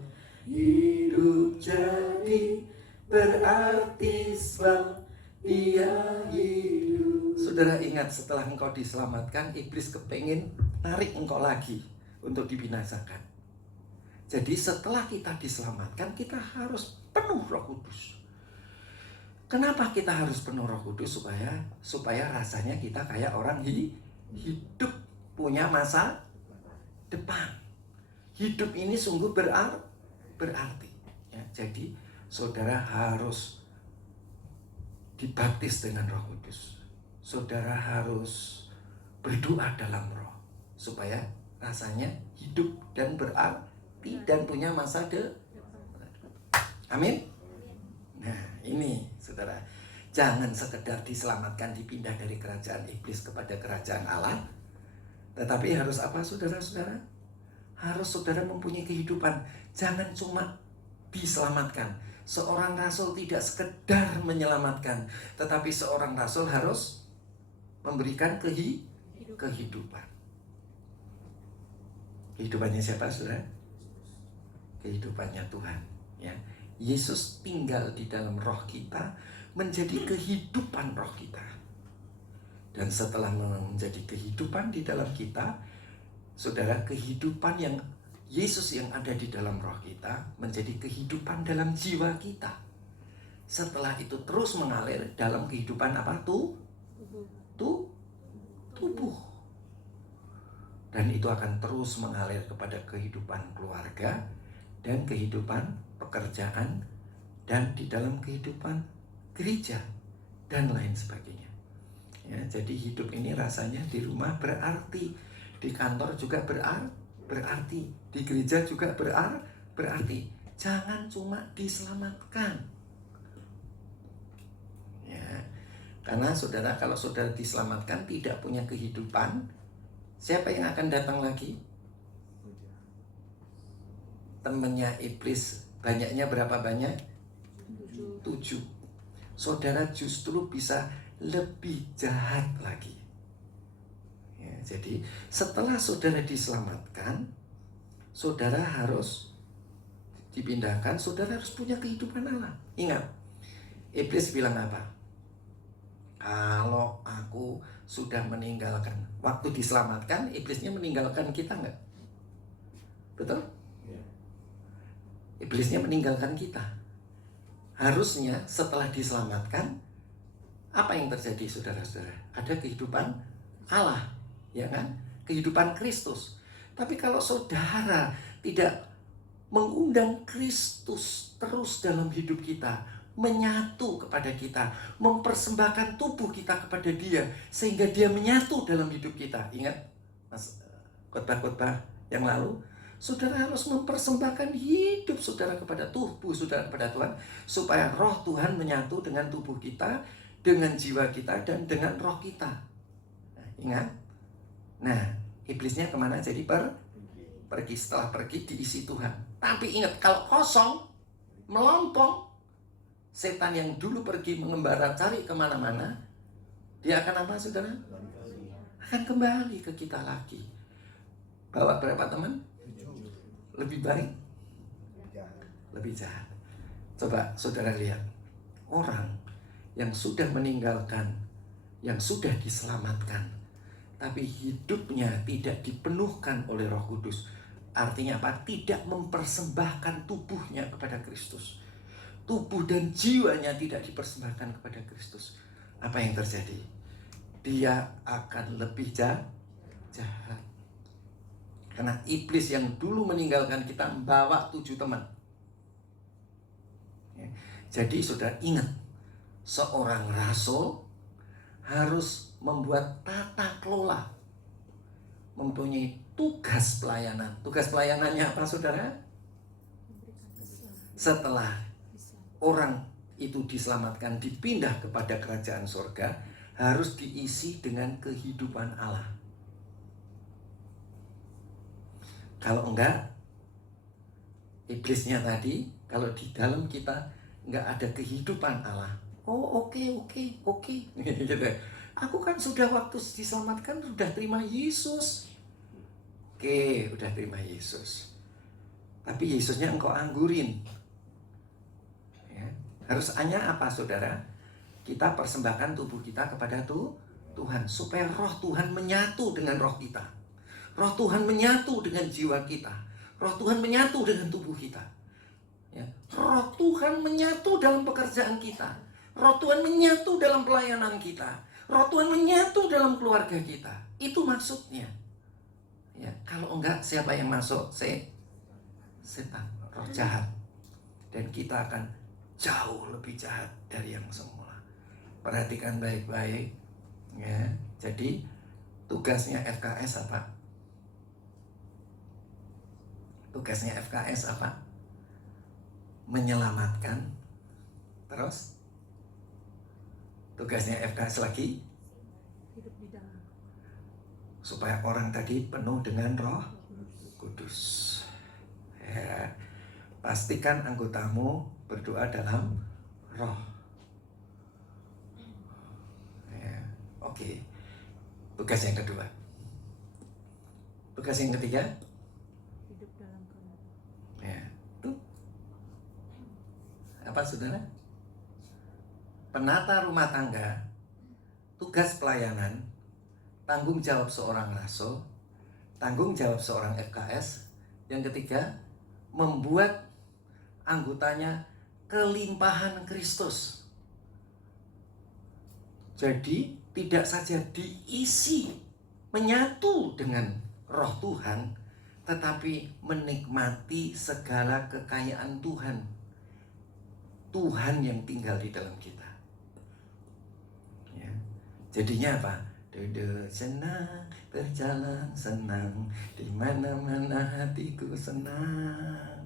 Hidup jadi berarti sebab dia hidup. Saudara ingat, setelah engkau diselamatkan, iblis kepengen narik engkau lagi untuk dibinasakan. Jadi setelah kita diselamatkan, kita harus penuh Roh Kudus. Kenapa kita harus penuh Roh Kudus? Supaya rasanya kita kayak orang hidup, punya masa depan. Hidup ini sungguh berarti. Ya, jadi saudara harus dibaptis dengan Roh Kudus. Saudara harus berdoa dalam Roh supaya rasanya hidup dan berarti dan punya masa depan. Amin. Nah, ini saudara, jangan sekedar diselamatkan, dipindah dari kerajaan iblis kepada kerajaan Allah, tetapi harus apa saudara-saudara? Harus saudara mempunyai kehidupan. Jangan cuma diselamatkan. Seorang rasul tidak sekedar menyelamatkan, tetapi seorang rasul harus memberikan kehidupan. Kehidupannya siapa saudara? Kehidupannya Tuhan, ya. Yesus tinggal di dalam roh kita, menjadi kehidupan roh kita. Dan setelah menjadi kehidupan di dalam kita, saudara, kehidupan yang Yesus yang ada di dalam roh kita menjadi kehidupan dalam jiwa kita. Setelah itu terus mengalir dalam kehidupan apa? Tubuh. Dan itu akan terus mengalir kepada kehidupan keluarga dan kehidupan pekerjaan dan di dalam kehidupan gereja dan lain sebagainya. Ya, jadi hidup ini rasanya di rumah berarti, di kantor juga berarti, di gereja juga berarti. Jangan cuma diselamatkan. Ya, karena saudara, kalau saudara diselamatkan tidak punya kehidupan, siapa yang akan datang lagi? Temannya iblis, banyaknya berapa banyak? 7. Saudara justru bisa lebih jahat lagi. Ya, jadi setelah saudara diselamatkan, saudara harus dipindahkan, saudara harus punya kehidupan Allah. Ingat, iblis bilang apa? Kalau aku sudah meninggalkan, waktu diselamatkan, iblisnya meninggalkan kita enggak? Betul? Iblisnya meninggalkan kita. Harusnya setelah diselamatkan, apa yang terjadi saudara-saudara? Ada kehidupan Allah, ya kan? Kehidupan Kristus. Tapi kalau saudara tidak mengundang Kristus terus dalam hidup kita, menyatu kepada kita, mempersembahkan tubuh kita kepada Dia, sehingga Dia menyatu dalam hidup kita. Ingat, Mas, khotbah-khotbah yang lalu, saudara harus mempersembahkan hidup saudara kepada tubuh saudara kepada Tuhan, supaya roh Tuhan menyatu dengan tubuh kita, dengan jiwa kita, dan dengan roh kita. Nah, ingat. Nah, iblisnya kemana? Jadi pergi. Setelah pergi diisi Tuhan. Tapi ingat, kalau kosong, melompong, setan yang dulu pergi mengembara cari kemana-mana, dia akan apa saudara? Akan kembali ke kita lagi. Bawa berapa teman? Lebih baik, lebih jahat. Coba saudara lihat, orang yang sudah meninggalkan, yang sudah diselamatkan, tapi hidupnya tidak dipenuhkan oleh Roh Kudus. Artinya apa? Tidak mempersembahkan tubuhnya kepada Kristus. Tubuh dan jiwanya tidak dipersembahkan kepada Kristus. Apa yang terjadi? Dia akan lebih jahat. Karena iblis yang dulu meninggalkan kita membawa 7 teman. Ya. Jadi saudara ingat, seorang rasul harus membuat tata kelola, mempunyai tugas pelayanan. Tugas pelayanannya apa saudara? Setelah orang itu diselamatkan, dipindah kepada kerajaan surga, harus diisi dengan kehidupan Allah. Kalau enggak, iblisnya tadi, kalau di dalam kita enggak ada kehidupan Allah, oh oke. Gitu. Aku kan sudah waktu diselamatkan sudah terima Yesus. Oke, udah terima Yesus. Tapi Yesusnya engkau anggurin. Ya. Harus hanya apa saudara? Kita persembahkan tubuh kita kepada Tuhan, supaya roh Tuhan menyatu dengan roh kita. Roh Tuhan menyatu dengan jiwa kita. Roh Tuhan menyatu dengan tubuh kita. Ya, roh Tuhan menyatu dalam pekerjaan kita. Roh Tuhan menyatu dalam pelayanan kita. Roh Tuhan menyatu dalam keluarga kita. Itu maksudnya. Ya, kalau enggak siapa yang masuk? Setan, roh jahat. Dan kita akan jauh lebih jahat dari yang semula. Perhatikan baik-baik. Ya, jadi tugasnya FKS apa? Tugasnya FKS apa? Menyelamatkan. Terus tugasnya FKS lagi Hidup di dalam supaya orang tadi penuh dengan Roh Kudus. Ya, pastikan anggotamu berdoa dalam Roh. Ya, oke. Tugas yang kedua. Tugas yang ketiga. hidup dalam kebenaran. Ya, itu apa saudara? Penata rumah tangga, tugas pelayanan, tanggung jawab seorang rasul, tanggung jawab seorang FKS. Yang ketiga, membuat anggotanya kelimpahan Kristus. Jadi tidak saja diisi, menyatu dengan Roh Tuhan, tetapi menikmati segala kekayaan Tuhan. Tuhan yang tinggal di dalam kita. Ya. Jadinya apa? Duduk senang, berjalan senang, di mana-mana hatiku senang.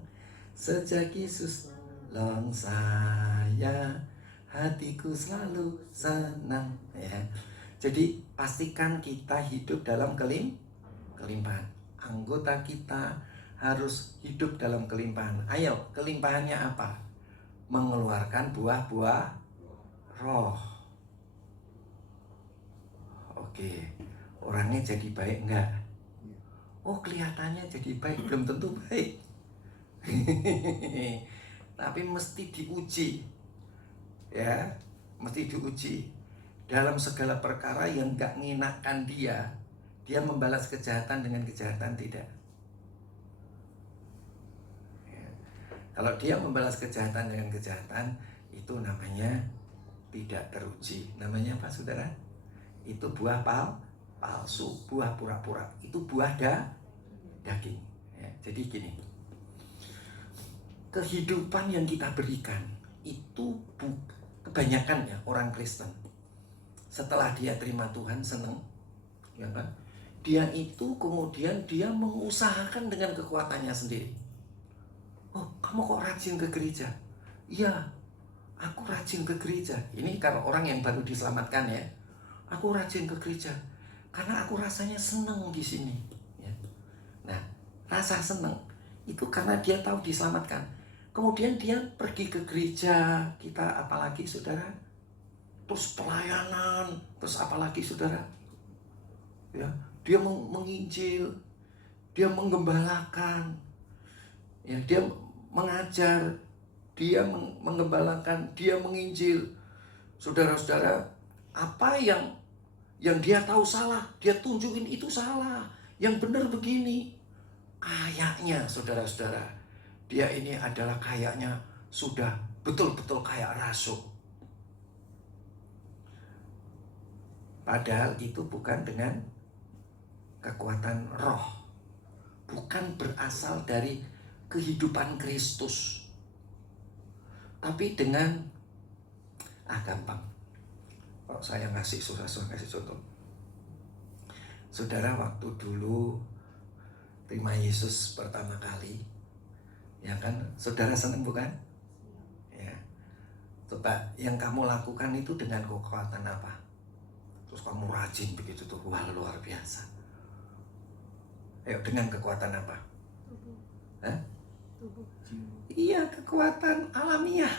Sejak Yesus long saya, hatiku selalu senang. Ya. Jadi pastikan kita hidup dalam kelimpahan. Anggota kita harus hidup dalam kelimpahan. Ayo, kelimpahannya apa? Mengeluarkan buah-buah roh. Oke, orangnya jadi baik enggak? Oh, kelihatannya jadi baik, belum tentu baik. Tapi mesti diuji. Ya, mesti diuji. Dalam segala perkara yang enggak nginakkan dia membalas kejahatan dengan kejahatan tidak. Kalau dia membalas kejahatan dengan kejahatan, itu namanya tidak teruji. Namanya apa saudara? Itu buah palsu, buah pura-pura. Itu buah daging. Ya, jadi gini, kehidupan yang kita berikan itu kebanyakan ya orang Kristen. Setelah dia terima Tuhan senang, ya kan? Dia itu kemudian dia mengusahakan dengan kekuatannya sendiri. Oh, kamu kok rajin ke gereja? Iya, aku rajin ke gereja. Ini kalau orang yang baru diselamatkan ya. Aku rajin ke gereja karena aku rasanya senang di sini. Ya. Nah, rasa senang itu karena dia tahu diselamatkan. Kemudian dia pergi ke gereja, kita apalagi saudara, terus pelayanan, terus apalagi saudara, ya, dia menginjil, dia menggembalakan. Ya, dia mengajar, dia menggembalakan, dia menginjil. Saudara-saudara, apa yang dia tahu salah, dia tunjukin itu salah. Yang benar begini. Kayaknya saudara-saudara, dia ini adalah kayaknya sudah betul-betul kayak rasul. Padahal itu bukan dengan kekuatan roh. Bukan berasal dari kehidupan Kristus, tapi dengan gampang. Kalau saya ngasih susah-susah kasih contoh. Saudara waktu dulu terima Yesus pertama kali, ya kan? Saudara senang bukan? Ya. Coba yang kamu lakukan itu dengan kekuatan apa? Terus kamu rajin begitu tuh, wah luar biasa. Ayo, dengan kekuatan apa? Tubuh. Hah? Tubuh. Iya, kekuatan alamiah.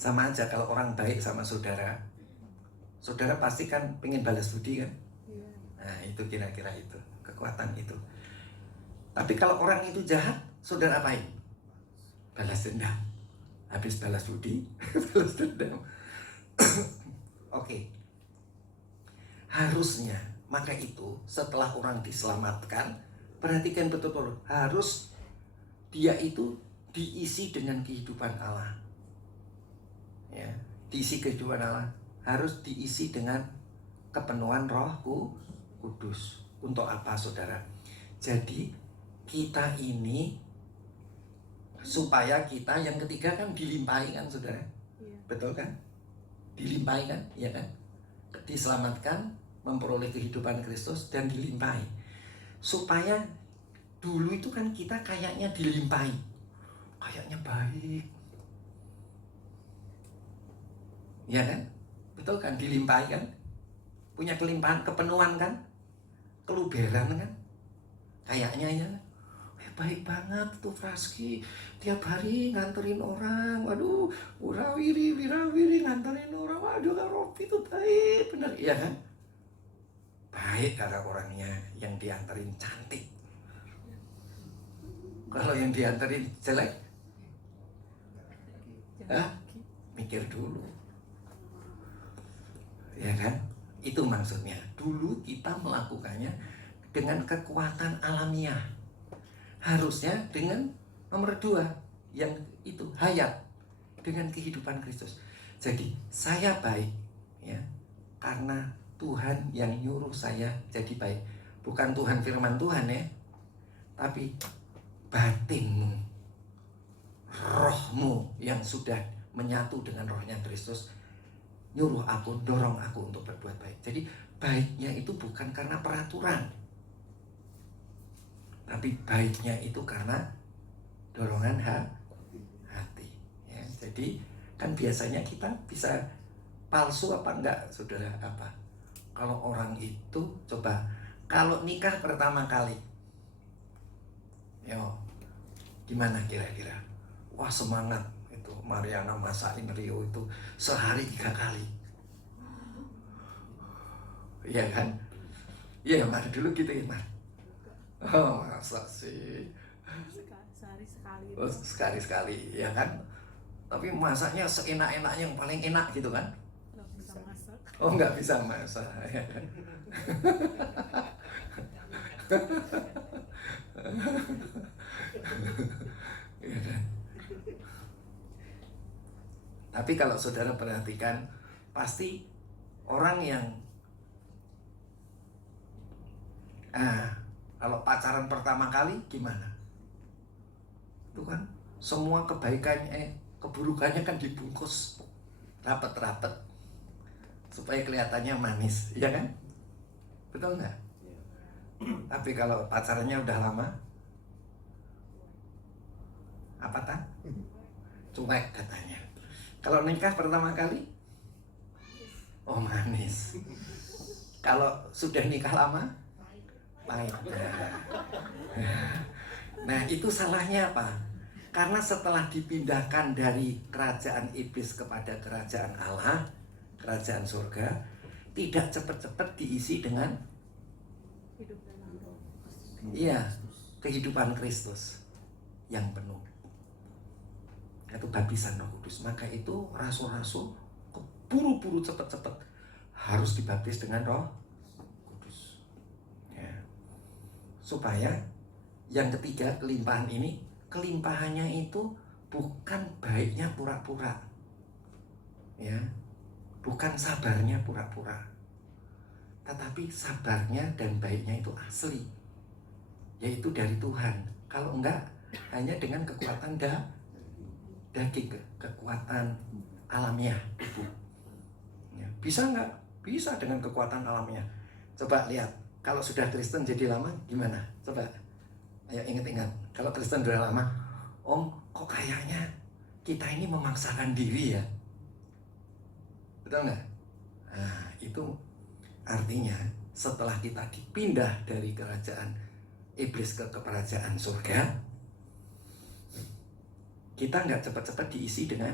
Sama aja kalau orang baik sama saudara, saudara pasti kan pengen balas budi kan? Iya. Nah itu kira-kira itu, kekuatan itu. Tapi kalau orang itu jahat, saudara apain? Balas dendam. Habis balas budi, balas dendam. Oke. Harusnya, maka itu setelah orang diselamatkan, perhatikan betul-betul, harus dia itu diisi dengan kehidupan Allah. Ya, diisi kehidupan Allah harus diisi dengan kepenuhan Roh Kudus. Untuk apa, saudara? Jadi kita ini supaya kita yang ketiga kan dilimpahi kan, saudara? Betul kan? Dilimpahi kan, ya kan? Diselamatkan, memperoleh kehidupan Kristus dan dilimpahi. Supaya dulu itu kan kita kayaknya dilimpahi, kayaknya baik, ya kan? Betul kan? Dilimpahi kan? Punya kelimpahan, kepenuhan kan? Keluberan kan? Kayaknya ya, baik banget tuh Fraski, tiap hari nganterin orang, waduh, wirawiri nganterin orang, waduh Kak Robi itu baik, bener, iya kan? Baik kata orangnya, yang dianterin cantik. Kalau yang dianterin jelek, mikir dulu, ya kan? Itu maksudnya. Dulu kita melakukannya dengan kekuatan alamiah. Harusnya dengan nomor 2, yang itu hayat, dengan kehidupan Kristus. Jadi saya baik, ya, karena Tuhan yang nyuruh saya jadi baik. Bukan Tuhan firman Tuhan ya, tapi batinmu, rohmu yang sudah menyatu dengan rohnya Kristus nyuruh aku, dorong aku untuk berbuat baik. Jadi baiknya itu bukan karena peraturan, tapi baiknya itu karena dorongan hati. Ya, jadi kan biasanya kita bisa palsu apa enggak, saudara? Apa? Kalau orang itu, coba, kalau nikah pertama kali, yo, gimana kira-kira? Wah semangat itu, Mariana masakin Rio itu sehari 3 kali. Iya kan? Iya Mar, dulu gitu ya Mar. Oh masa sih? Sehari sekali. Oh, sekali-sekali, ya kan? Tapi masaknya seenak-enaknya, yang paling enak gitu kan? Nggak bisa masak. Oh nggak bisa masak, ya kan? Ya kan? Tapi kalau saudara perhatikan, pasti orang yang kalau pacaran pertama kali gimana? Itu kan semua kebaikannya, keburukannya kan dibungkus rapet-rapet supaya kelihatannya manis, ya kan? Betul nggak? Tapi kalau pacarannya udah lama, apa tak? Cuek katanya. Kalau nikah pertama kali, oh manis. Kalau sudah nikah lama, pahit. Nah itu salahnya apa? Karena setelah dipindahkan dari kerajaan iblis kepada kerajaan Allah, kerajaan surga, tidak cepat-cepat diisi dengan kehidupan Kristus yang penuh. Itu baptisan Roh Kudus. Maka itu rasul-rasul buru-buru cepat-cepat harus dibaptis dengan Roh Kudus. Ya. Supaya yang ketiga, kelimpahan ini, kelimpahannya itu bukan baiknya pura-pura. Ya. Bukan sabarnya pura-pura. Tetapi sabarnya dan baiknya itu asli. Yaitu dari Tuhan. Kalau enggak, hanya dengan kekuatan daging, kekuatan alamiah tubuh. Ya, bisa nggak? Bisa dengan kekuatan alamiah. Coba lihat, kalau sudah Kristen jadi lama gimana? Coba, ayo ingat-ingat. Kalau Kristen sudah lama, Om, kok kayaknya kita ini memaksakan diri ya? Betul nggak? Nah, itu artinya setelah kita dipindah dari kerajaan iblis ke kerajaan surga, kita nggak cepat-cepat diisi dengan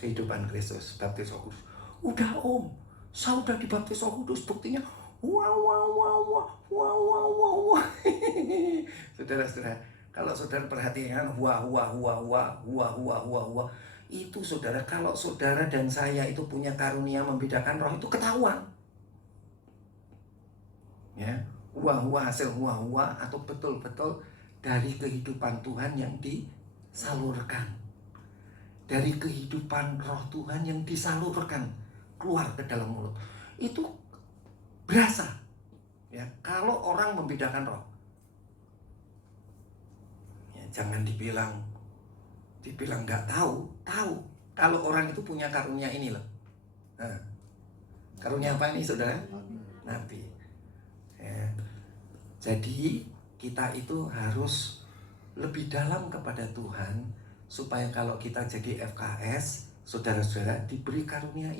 kehidupan Kristus, baptis Roh Kudus. Udah Om, saya udah dibaptis Roh Kudus, buktinya wow. Saudara-saudara, kalau saudara perhatikan itu saudara, kalau saudara dan saya itu punya karunia membedakan roh itu ketahuan. Ya, hasil atau betul-betul dari kehidupan Tuhan yang disalurkan, dari kehidupan roh Tuhan yang disalurkan keluar ke dalam mulut. Itu berasa ya kalau orang membedakan roh. Ya, jangan dibilang nggak tahu. Kalau orang itu punya karunia ini loh. Nah, karunia apa ini saudara? Nabi. Ya. Jadi kita itu harus lebih dalam kepada Tuhan, supaya kalau kita jadi FKS, saudara-saudara diberi karunia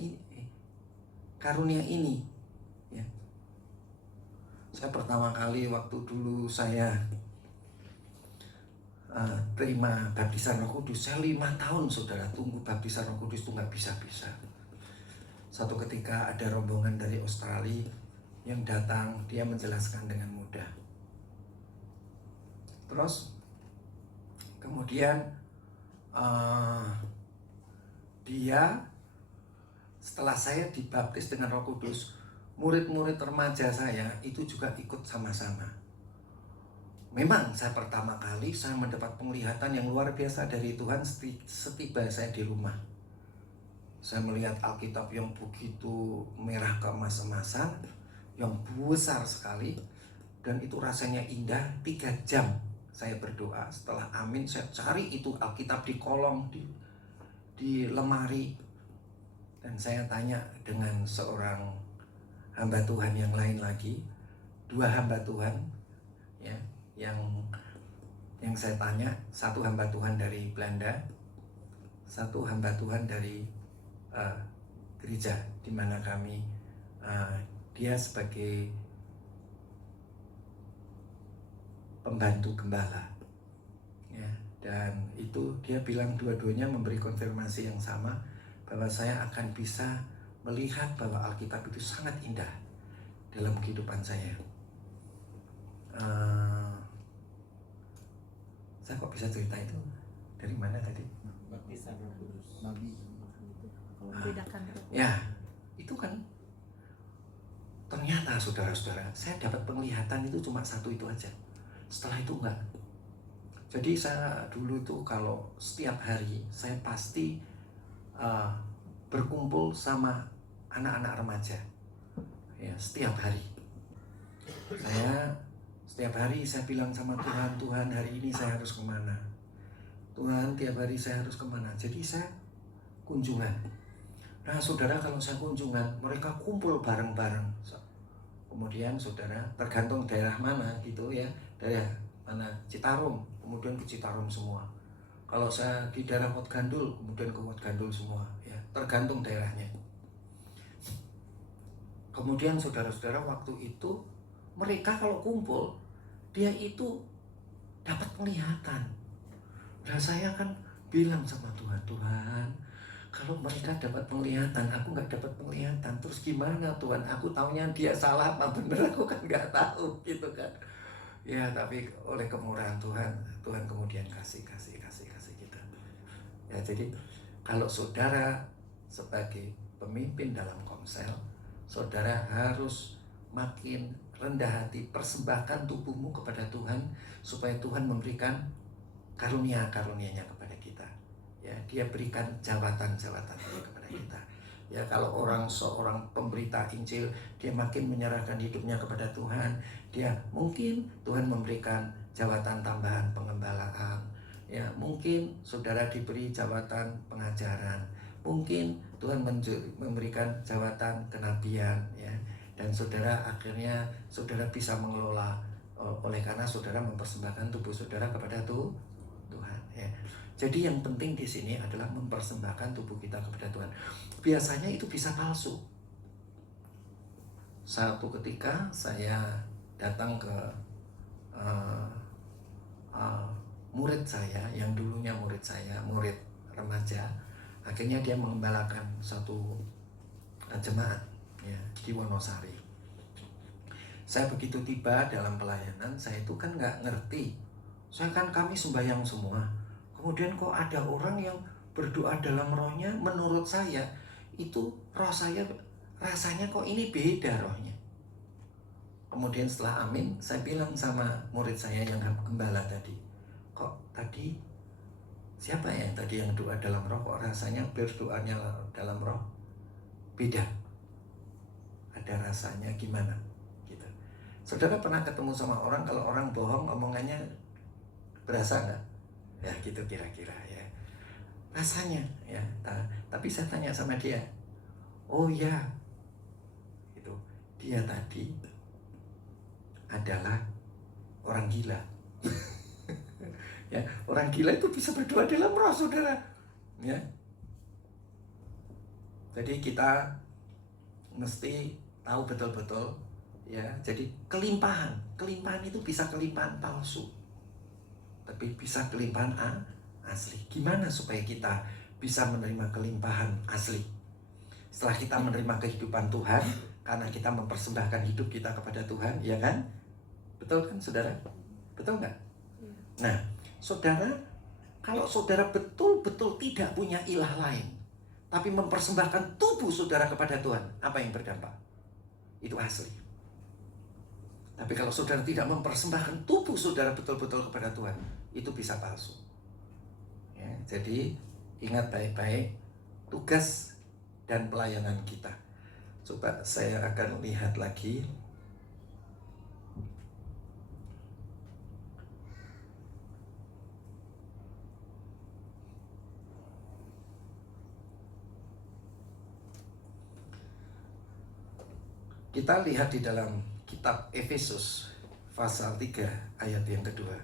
ini. Ya. Saya pertama kali waktu dulu saya terima baptisan Roh Kudus, saya 5 tahun saudara tunggu baptisan Roh Kudus itu nggak bisa. Satu ketika ada rombongan dari Australia yang datang, dia menjelaskan dengan mudah. Terus kemudian dia setelah saya dibaptis dengan Roh Kudus, murid-murid remaja saya itu juga ikut sama-sama. Memang saya pertama kali saya mendapat penglihatan yang luar biasa dari Tuhan setiba saya di rumah. Saya melihat Alkitab yang begitu merah keemas-emasan, yang besar sekali, dan itu rasanya indah. 3 jam saya berdoa, setelah amin saya cari itu Alkitab di kolong, di lemari, dan saya tanya dengan seorang hamba Tuhan yang lain lagi, 2 hamba Tuhan ya, yang saya tanya, satu hamba Tuhan dari Belanda, satu hamba Tuhan dari gereja di mana kami, dia sebagai pembantu gembala ya, dan itu dia bilang dua-duanya memberi konfirmasi yang sama bahwa saya akan bisa melihat bahwa Alkitab itu sangat indah dalam kehidupan saya. Saya kok bisa cerita itu dari mana tadi? Baptisan Roh Kudus. Membedakan Ya, itu kan ternyata saudara-saudara, saya dapat penglihatan itu cuma satu itu aja. Setelah itu enggak. Jadi saya dulu itu kalau setiap hari saya pasti berkumpul sama anak-anak remaja. Ya, setiap hari. Setiap hari saya bilang sama Tuhan, Tuhan hari ini saya harus kemana? Tuhan tiap hari saya harus kemana? Jadi saya kunjungan. Nah saudara, kalau saya kunjungan, mereka kumpul bareng-bareng. Kemudian saudara, tergantung daerah mana gitu ya, daerah mana, Citarum, kemudian ke Citarum semua. Kalau saya di daerah Wat Gandul, kemudian ke Wat Gandul semua ya, tergantung daerahnya. Kemudian saudara-saudara, waktu itu mereka kalau kumpul, dia itu dapat penglihatan. Nah saya kan bilang sama Tuhan, Tuhan, kalau mereka dapat penglihatan, aku nggak dapat penglihatan, terus gimana Tuhan? Aku taunya dia salah apa bener, aku kan nggak tahu gitu kan. Ya tapi oleh kemurahan Tuhan, Tuhan kemudian kasih kita. Ya jadi kalau saudara sebagai pemimpin dalam komsel, saudara harus makin rendah hati, persembahkan tubuhmu kepada Tuhan supaya Tuhan memberikan karunia-karunia-Nya kepada kita. Ya, dia berikan jabatan-jabatannya kepada kita. Ya, kalau seorang pemberita Injil, dia makin menyerahkan hidupnya kepada Tuhan, dia mungkin Tuhan memberikan jabatan tambahan pengembalaan. Ya, mungkin saudara diberi jabatan pengajaran. Mungkin Tuhan memberikan jabatan kenabian ya. Dan saudara akhirnya saudara bisa mengelola oleh karena saudara mempersembahkan tubuh saudara kepada Tuhan ya. Jadi yang penting di sini adalah mempersembahkan tubuh kita kepada Tuhan. Biasanya itu bisa palsu. Satu ketika saya datang ke murid saya yang dulunya murid remaja, akhirnya dia mengembalakan satu jemaat ya, di Wonosari. Saya begitu tiba dalam pelayanan, saya itu kan nggak ngerti. Kami sembahyang semua. Kemudian kok ada orang yang berdoa dalam rohnya, menurut saya itu roh saya rasanya kok ini beda rohnya. Kemudian setelah amin, saya bilang sama murid saya yang gembala tadi, kok tadi siapa yang tadi yang doa dalam roh, kok rasanya berdoanya dalam roh beda, ada rasanya gimana gitu. Saudara pernah ketemu sama orang, kalau orang bohong omongannya berasa nggak? Ya gitu kira-kira ya rasanya ya. Tapi saya tanya sama dia, oh ya itu dia tadi adalah orang gila. Ya, orang gila itu bisa berdoa dalam roh, saudara. Ya. Jadi kita mesti tahu betul-betul ya. Jadi kelimpahan itu bisa kelimpahan palsu, tapi bisa kelimpahan asli. Gimana supaya kita bisa menerima kelimpahan asli? Setelah kita menerima kehidupan Tuhan, karena kita mempersembahkan hidup kita kepada Tuhan, ya kan? Betul kan, saudara? Betul nggak? Nah, saudara, kalau saudara betul-betul tidak punya ilah lain, tapi mempersembahkan tubuh saudara kepada Tuhan, apa yang berdampak? Itu asli. Tapi kalau saudara tidak mempersembahkan tubuh saudara betul-betul kepada Tuhan, itu bisa palsu. Ya, jadi ingat baik-baik tugas dan pelayanan kita. Coba saya akan lihat lagi. Kita lihat di dalam kitab Efesus pasal 3 ayat yang kedua.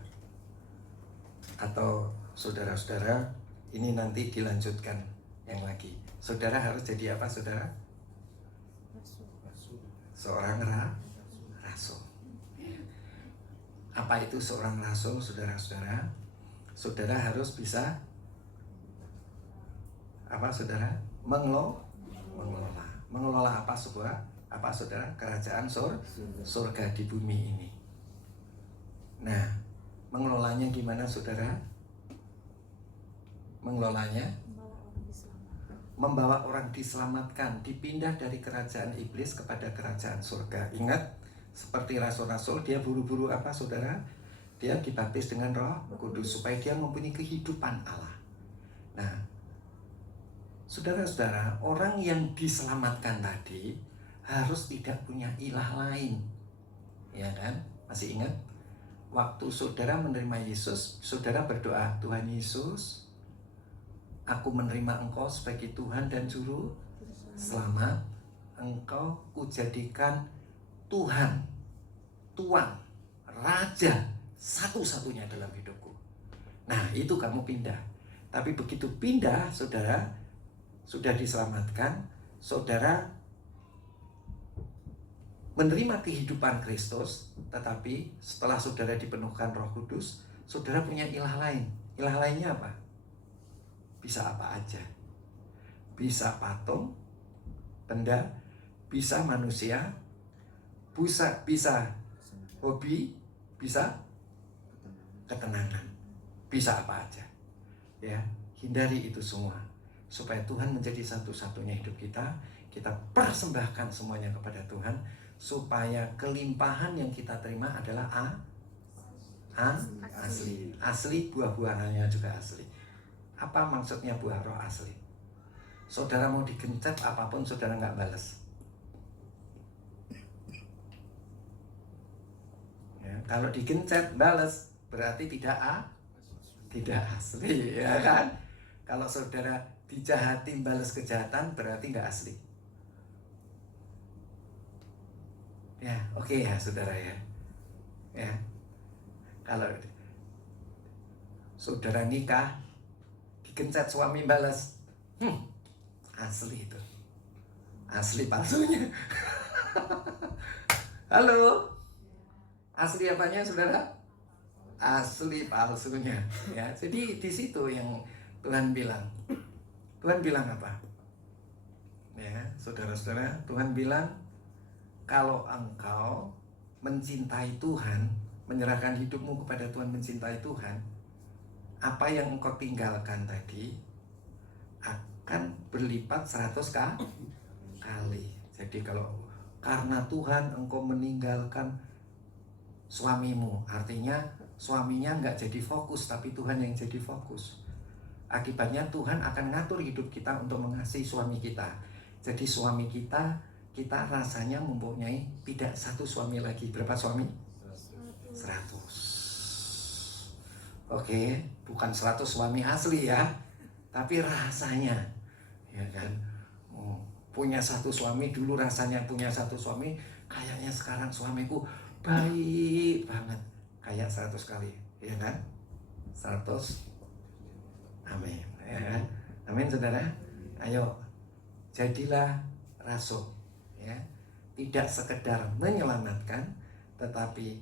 Atau saudara-saudara, ini nanti dilanjutkan yang lagi. Saudara harus jadi apa, saudara? Seorang rasul. Apa itu seorang rasul, saudara-saudara? Saudara harus bisa apa, saudara? Mengelola. Mengelola apa, saudara? Kerajaan surga di bumi ini. Nah, mengelolanya gimana, saudara? Mengelolanya membawa orang diselamatkan, dipindah dari kerajaan iblis kepada kerajaan surga. Ingat, seperti rasul-rasul, dia buru-buru apa, saudara? Dia dibaptis dengan Roh Kudus supaya dia mempunyai kehidupan Allah. Nah, saudara-saudara, orang yang diselamatkan tadi harus tidak punya ilah lain, ya kan? Masih ingat? Waktu saudara menerima Yesus, saudara berdoa, Tuhan Yesus, aku menerima Engkau sebagai Tuhan dan Juru Selamat. Engkau kujadikan Tuhan, Tuan, Raja satu-satunya dalam hidupku. Nah, itu kamu pindah. Tapi begitu pindah, saudara, sudah diselamatkan, saudara menerima kehidupan Kristus, tetapi setelah saudara dipenuhkan Roh Kudus, saudara punya ilah lain. Ilah lainnya apa? Bisa apa aja. Bisa patung, benda, bisa manusia, bisa hobi, bisa ketenangan, bisa apa aja. Ya, hindari itu semua supaya Tuhan menjadi satu-satunya hidup kita. Kita persembahkan semuanya kepada Tuhan supaya kelimpahan yang kita terima adalah asli. Asli, buah-buahannya juga asli. Apa maksudnya buah roh asli? Saudara mau digencet apapun, saudara nggak balas. Ya, kalau digencet balas berarti tidak asli, ya kan? Kalau saudara dijahatin balas kejahatan berarti nggak asli. Ya, oke ya, saudara ya. Ya, kalau saudara nikah digencet suami balas, asli itu, asli palsunya. Halo, asli apanya, saudara? Asli palsunya. Ya, jadi di situ yang Tuhan bilang. Tuhan bilang apa? Ya, saudara-saudara, Tuhan bilang kalau engkau mencintai Tuhan, menyerahkan hidupmu kepada Tuhan, mencintai Tuhan, apa yang engkau tinggalkan tadi akan berlipat 100 kali. Jadi kalau karena Tuhan engkau meninggalkan suamimu. Artinya suaminya nggak jadi fokus, tapi Tuhan yang jadi fokus. Akibatnya Tuhan akan ngatur hidup kita untuk mengasihi suami kita. Jadi suami kita rasanya mempunyai tidak satu suami lagi. Berapa suami? 100. Oke, bukan 100 suami asli ya, tapi rasanya, ya kan? Punya satu suami dulu, rasanya punya satu suami, kayaknya sekarang suamiku baik banget, kayak 100 kali, ya kan? 100. Amin, ya kan? Amin, saudara. Ayo, jadilah rasul, ya. Tidak sekedar menyelamatkan, tetapi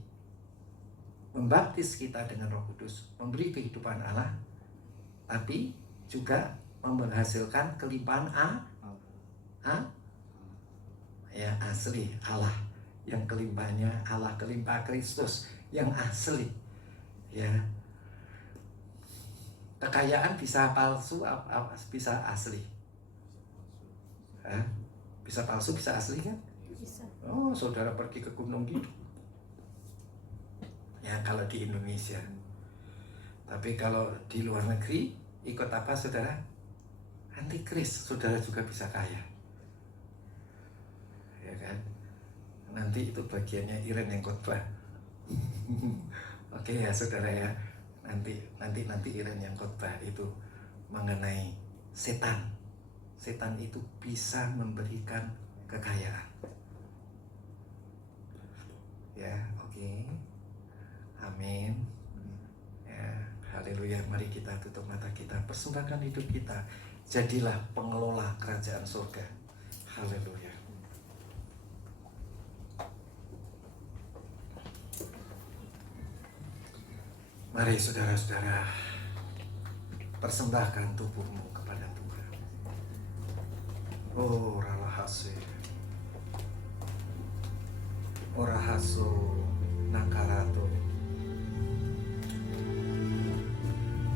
membaptis kita dengan Roh Kudus, memberi kehidupan Allah, tapi juga menghasilkan kelimpahan ya asli Allah, yang kelimpahannya Allah, kelimpahan Kristus yang asli, ya. Kekayaan bisa palsu, bisa asli. Bisa palsu, bisa asli kan? Bisa. Oh, saudara pergi ke gunung gitu. Ya kalau di Indonesia. Tapi kalau di luar negeri, ikut apa saudara? Antikris, saudara juga bisa kaya. Ya kan? Nanti itu bagiannya Iren yang khotbah. Oke ya saudara ya. Nanti Iren yang khotbah itu mengenai setan. Setan itu bisa memberikan kekayaan. Ya, oke. Amin. Ya, haleluya. Mari kita tutup mata kita, persembahkan hidup kita. Jadilah pengelola kerajaan surga. Haleluya. Mari saudara-saudara, persembahkan tubuhmu kepada Tuhan. Oh, ralahase. Orahaso nakarato.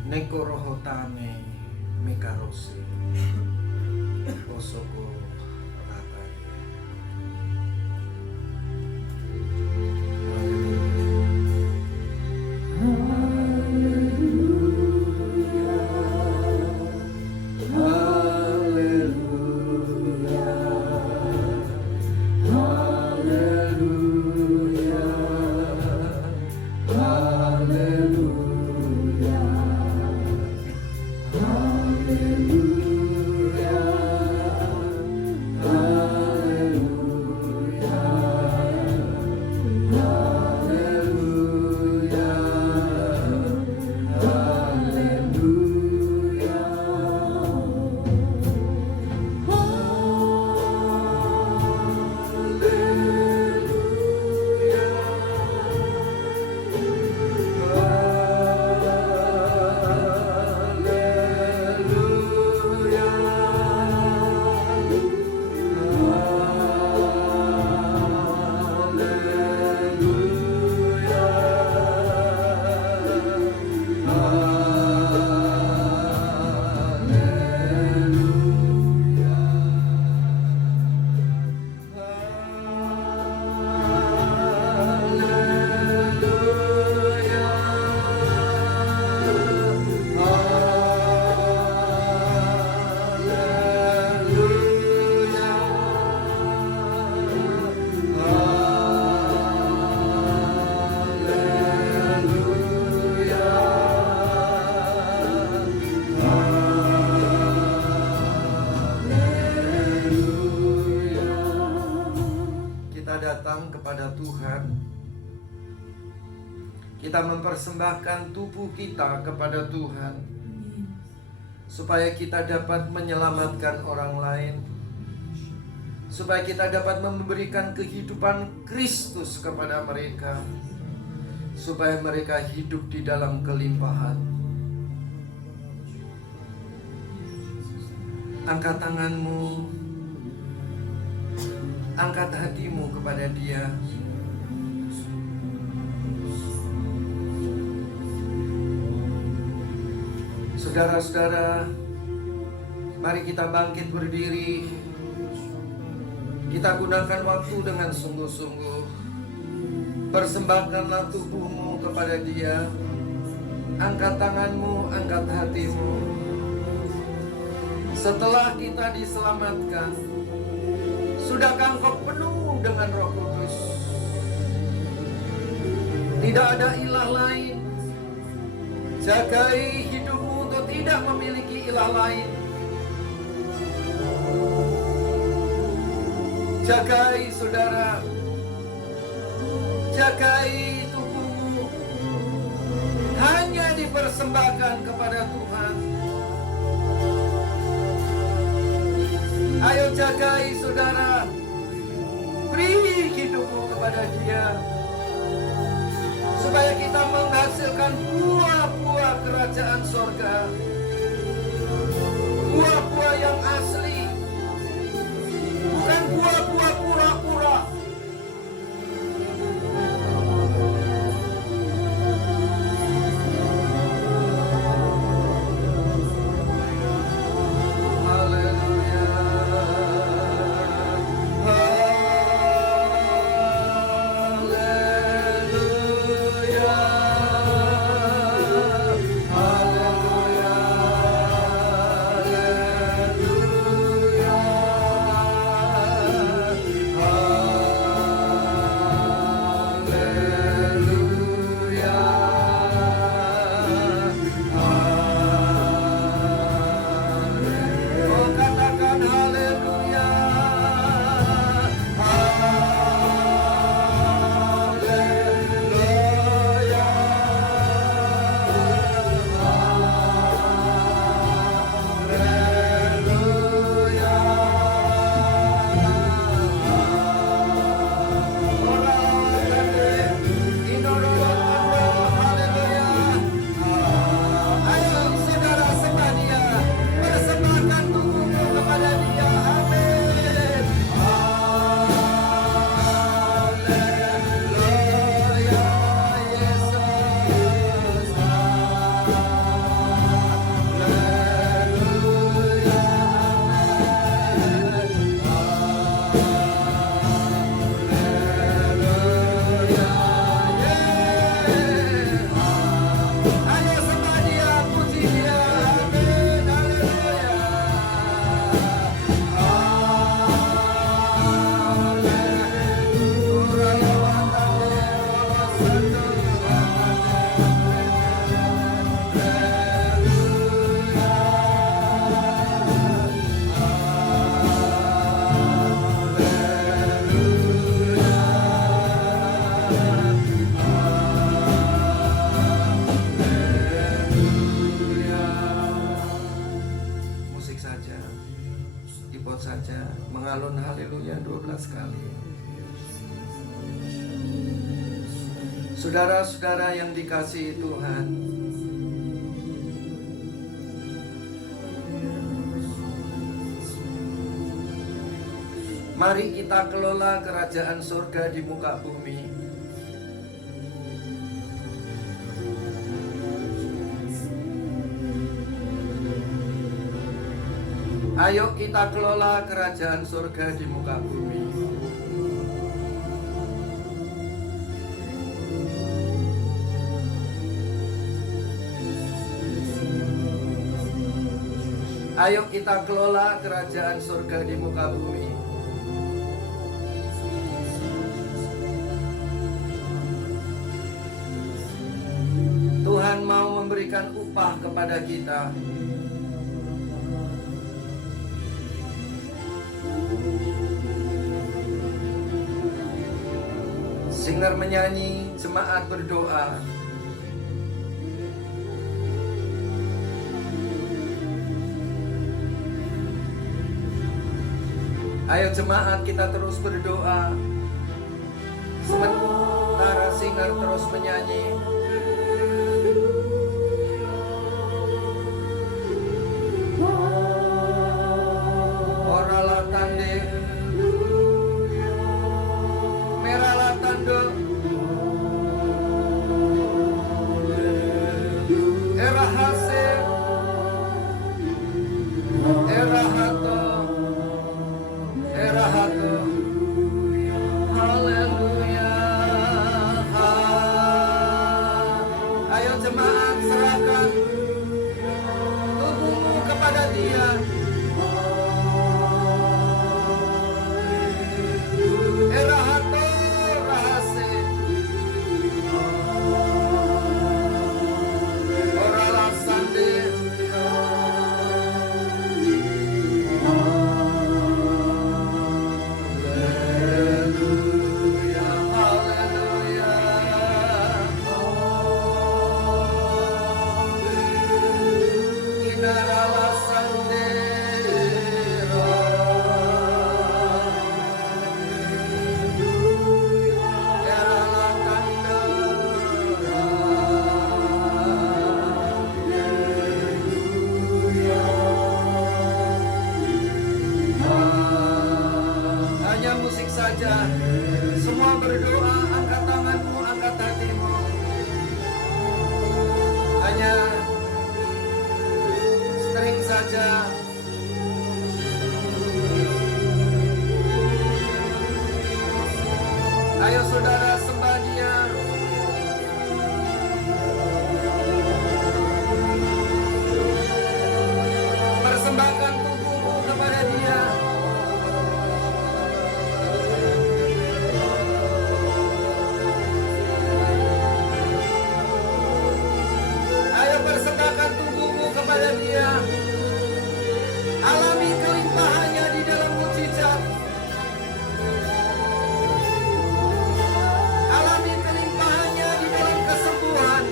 Nekorohotane mekarose. Osoko ratane. Datang kepada Tuhan, kita mempersembahkan tubuh kita kepada Tuhan, supaya kita dapat menyelamatkan orang lain, supaya kita dapat memberikan kehidupan Kristus kepada mereka, supaya mereka hidup di dalam kelimpahan. Angkat tanganmu, angkat hatimu kepada Dia. Saudara-saudara, mari kita bangkit berdiri. Kita gunakan waktu dengan sungguh-sungguh. Persembahkanlah tubuhmu kepada Dia. Angkat tanganmu, angkat hatimu. Setelah kita diselamatkan, sudahkah engkau penuh dengan Roh Kudus? Tidak ada ilah lain. Jagai hidupmu untuk tidak memiliki ilah lain. Jagai saudara, jagai tubuhmu, hanya dipersembahkan kepada Tuhan. Ayo jagai saudara, beri hidupmu kepada Dia, supaya kita menghasilkan buah-buah kerajaan sorga, buah-buah yang asli, bukan buah-buah pura-pura. Saja mengalun haleluya 12 kali. Saudara-saudara yang dikasihi Tuhan, mari kita kelola kerajaan surga di muka bumi. Ayo kita kelola kerajaan surga di muka bumi. Ayo kita kelola kerajaan surga di muka bumi. Tuhan mau memberikan upah kepada kita. Singer menyanyi, jemaat berdoa. Ayo jemaat kita terus berdoa. Sementara singer terus menyanyi. Orala tande, merala tando, erahase, erahato, erahato. saja. Semua berdoa, angkat tanganmu, angkat hatimu. Hanya string saja. Ayo saudara, sembah Dia. Persembahkan tubuhmu kepada Dia. Ayo persembahkan tubuhmu kepada Dia. Alami kelimpahannya di dalam mukjizat. Alami kelimpahannya di dalam kesembuhan.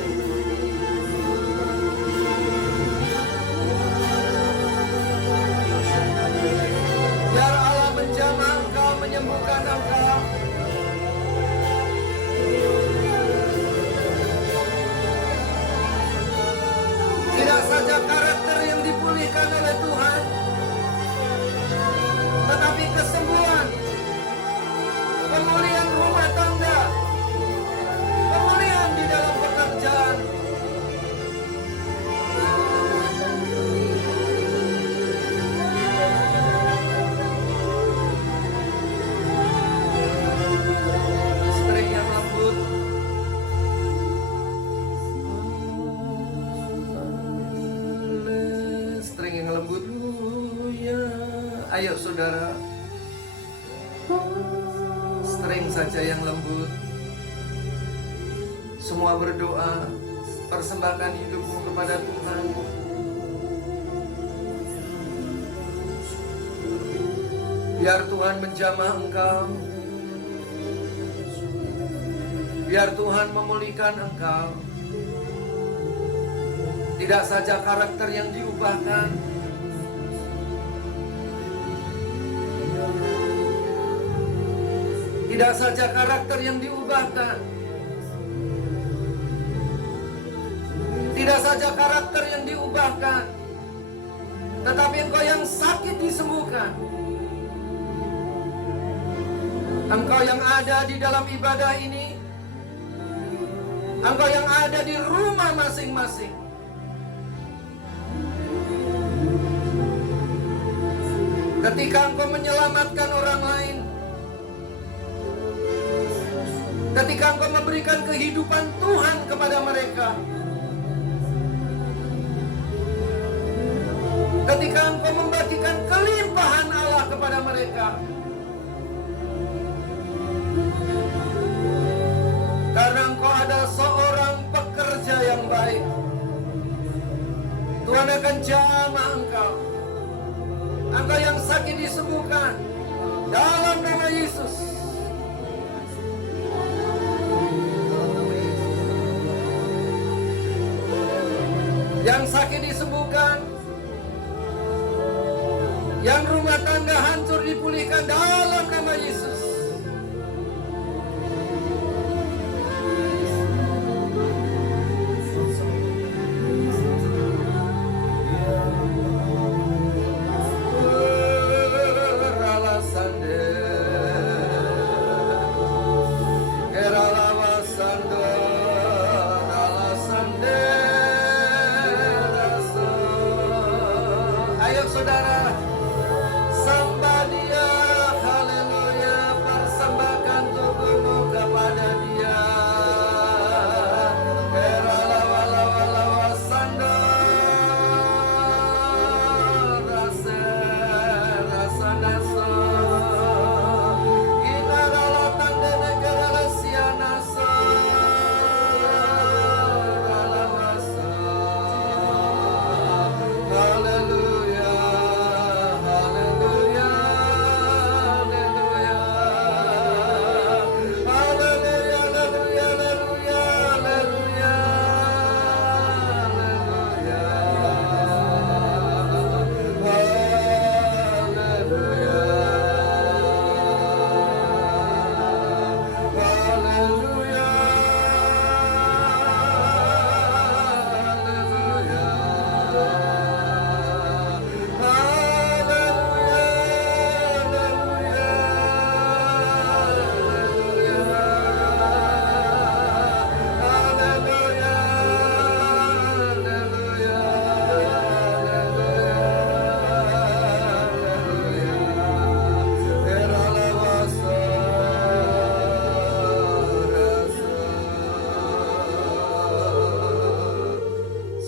Biar Allah menjamah engkau, menyembuhkan engkau. Tidak saja karakter yang dipulihkan oleh Tuhan, tetapi kesembuhan, pemulihan rumah tangga, pemulihan di dalam pekerjaan. String yang lembut. String yang lembut. Ayo saudara, string saja yang lembut. Semua berdoa, persembahkan hidupmu kepada Tuhan. Biar Tuhan menjamah engkau. Biar Tuhan memulihkan engkau. Tidak saja karakter yang diubahkan, tidak saja karakter yang diubahkan, tidak saja karakter yang diubahkan, tetapi engkau yang sakit disembuhkan. Engkau yang ada di dalam ibadah ini, engkau yang ada di rumah masing-masing, ketika engkau menyelamatkan orang lain, ketika engkau memberikan kehidupan Tuhan kepada mereka, ketika engkau membagikan kelimpahan Allah kepada mereka, karena engkau adalah seorang pekerja yang baik, Tuhan akan jamah engkau. Engkau yang sakit disembuhkan dalam nama Yesus. Yang sakit disembuhkan, yang rumah tangga hancur dipulihkan dalam nama Yesus. Ayo saudara, sembah Dia, haleluya.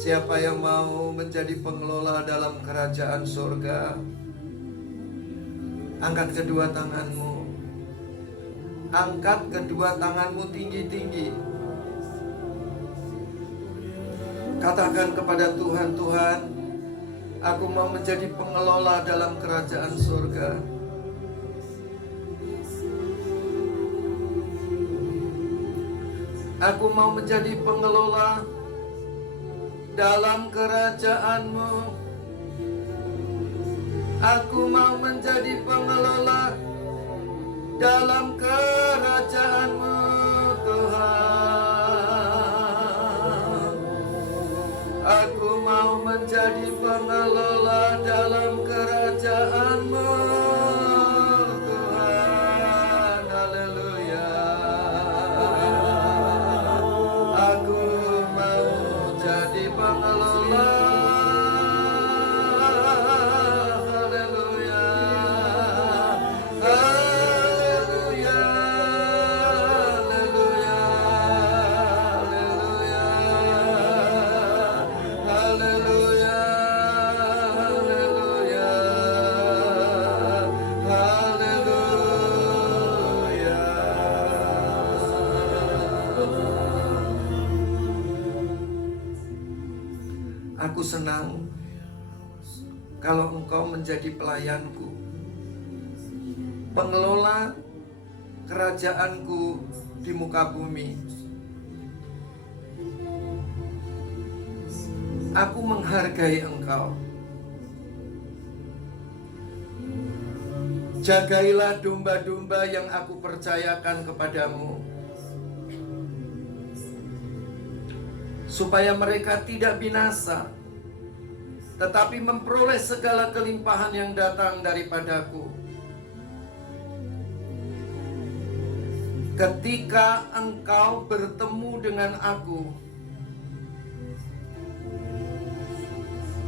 Siapa yang mau menjadi pengelola dalam kerajaan surga? Angkat kedua tanganmu. Angkat kedua tanganmu tinggi-tinggi. Katakan kepada Tuhan, Tuhan, aku mau menjadi pengelola dalam kerajaan surga. Aku mau menjadi pengelola dalam kerajaan-Mu. Aku mau menjadi pengelola dalam kerajaan-Mu, Tuhan. Aku mau menjadi pengelola dalam kerajaan-Mu, Tuhan. Haleluya. Aku mau jadi pengelola. Haleluya. Haleluya. Haleluya. Haleluya. Haleluya. Aku senang kalau engkau menjadi pelayanku, pengelola kerajaanku di muka bumi. Aku menghargai engkau. Jagailah domba-domba yang aku percayakan kepadamu, supaya mereka tidak binasa, tetapi memperoleh segala kelimpahan yang datang daripadaku. Ketika engkau bertemu dengan aku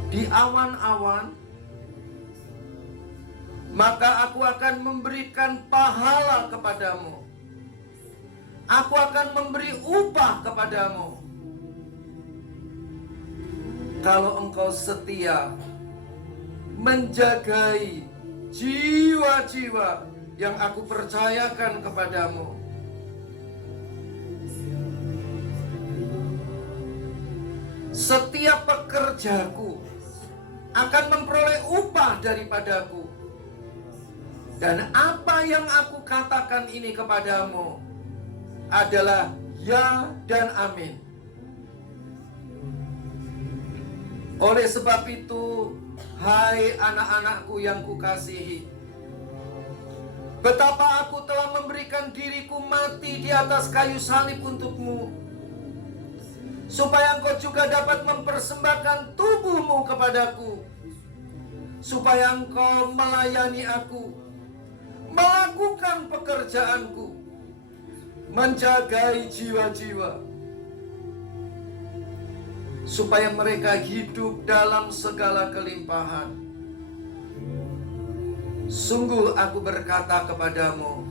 di awan-awan, maka aku akan memberikan pahala kepadamu. Aku akan memberi upah kepadamu. Kalau engkau setia menjagai jiwa-jiwa yang aku percayakan kepadamu, setiap pekerjaku akan memperoleh upah daripadaku. Dan apa yang aku katakan ini kepadamu adalah ya dan amin. Oleh sebab itu, hai anak-anakku yang kukasihi, betapa aku telah memberikan diriku mati di atas kayu salib untukmu, supaya engkau juga dapat mempersembahkan tubuhmu kepadaku, supaya engkau melayani aku, melakukan pekerjaanku, menjagai jiwa-jiwa, supaya mereka hidup dalam segala kelimpahan. Sungguh aku berkata kepadamu,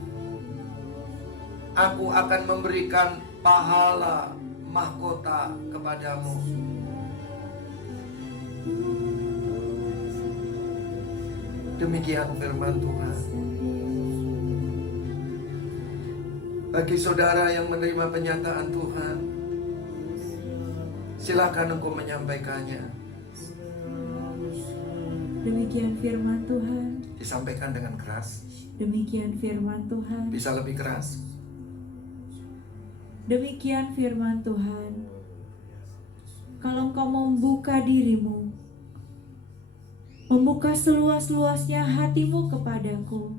aku akan memberikan pahala mahkota kepadamu. Demikian firman Tuhan. Bagi saudara yang menerima penyataan Tuhan, silakan engkau menyampaikannya. Demikian firman Tuhan. Disampaikan dengan keras. Demikian firman Tuhan. Bisa lebih keras. Demikian firman Tuhan. Kalau engkau membuka dirimu, membuka seluas-luasnya hatimu kepadaku,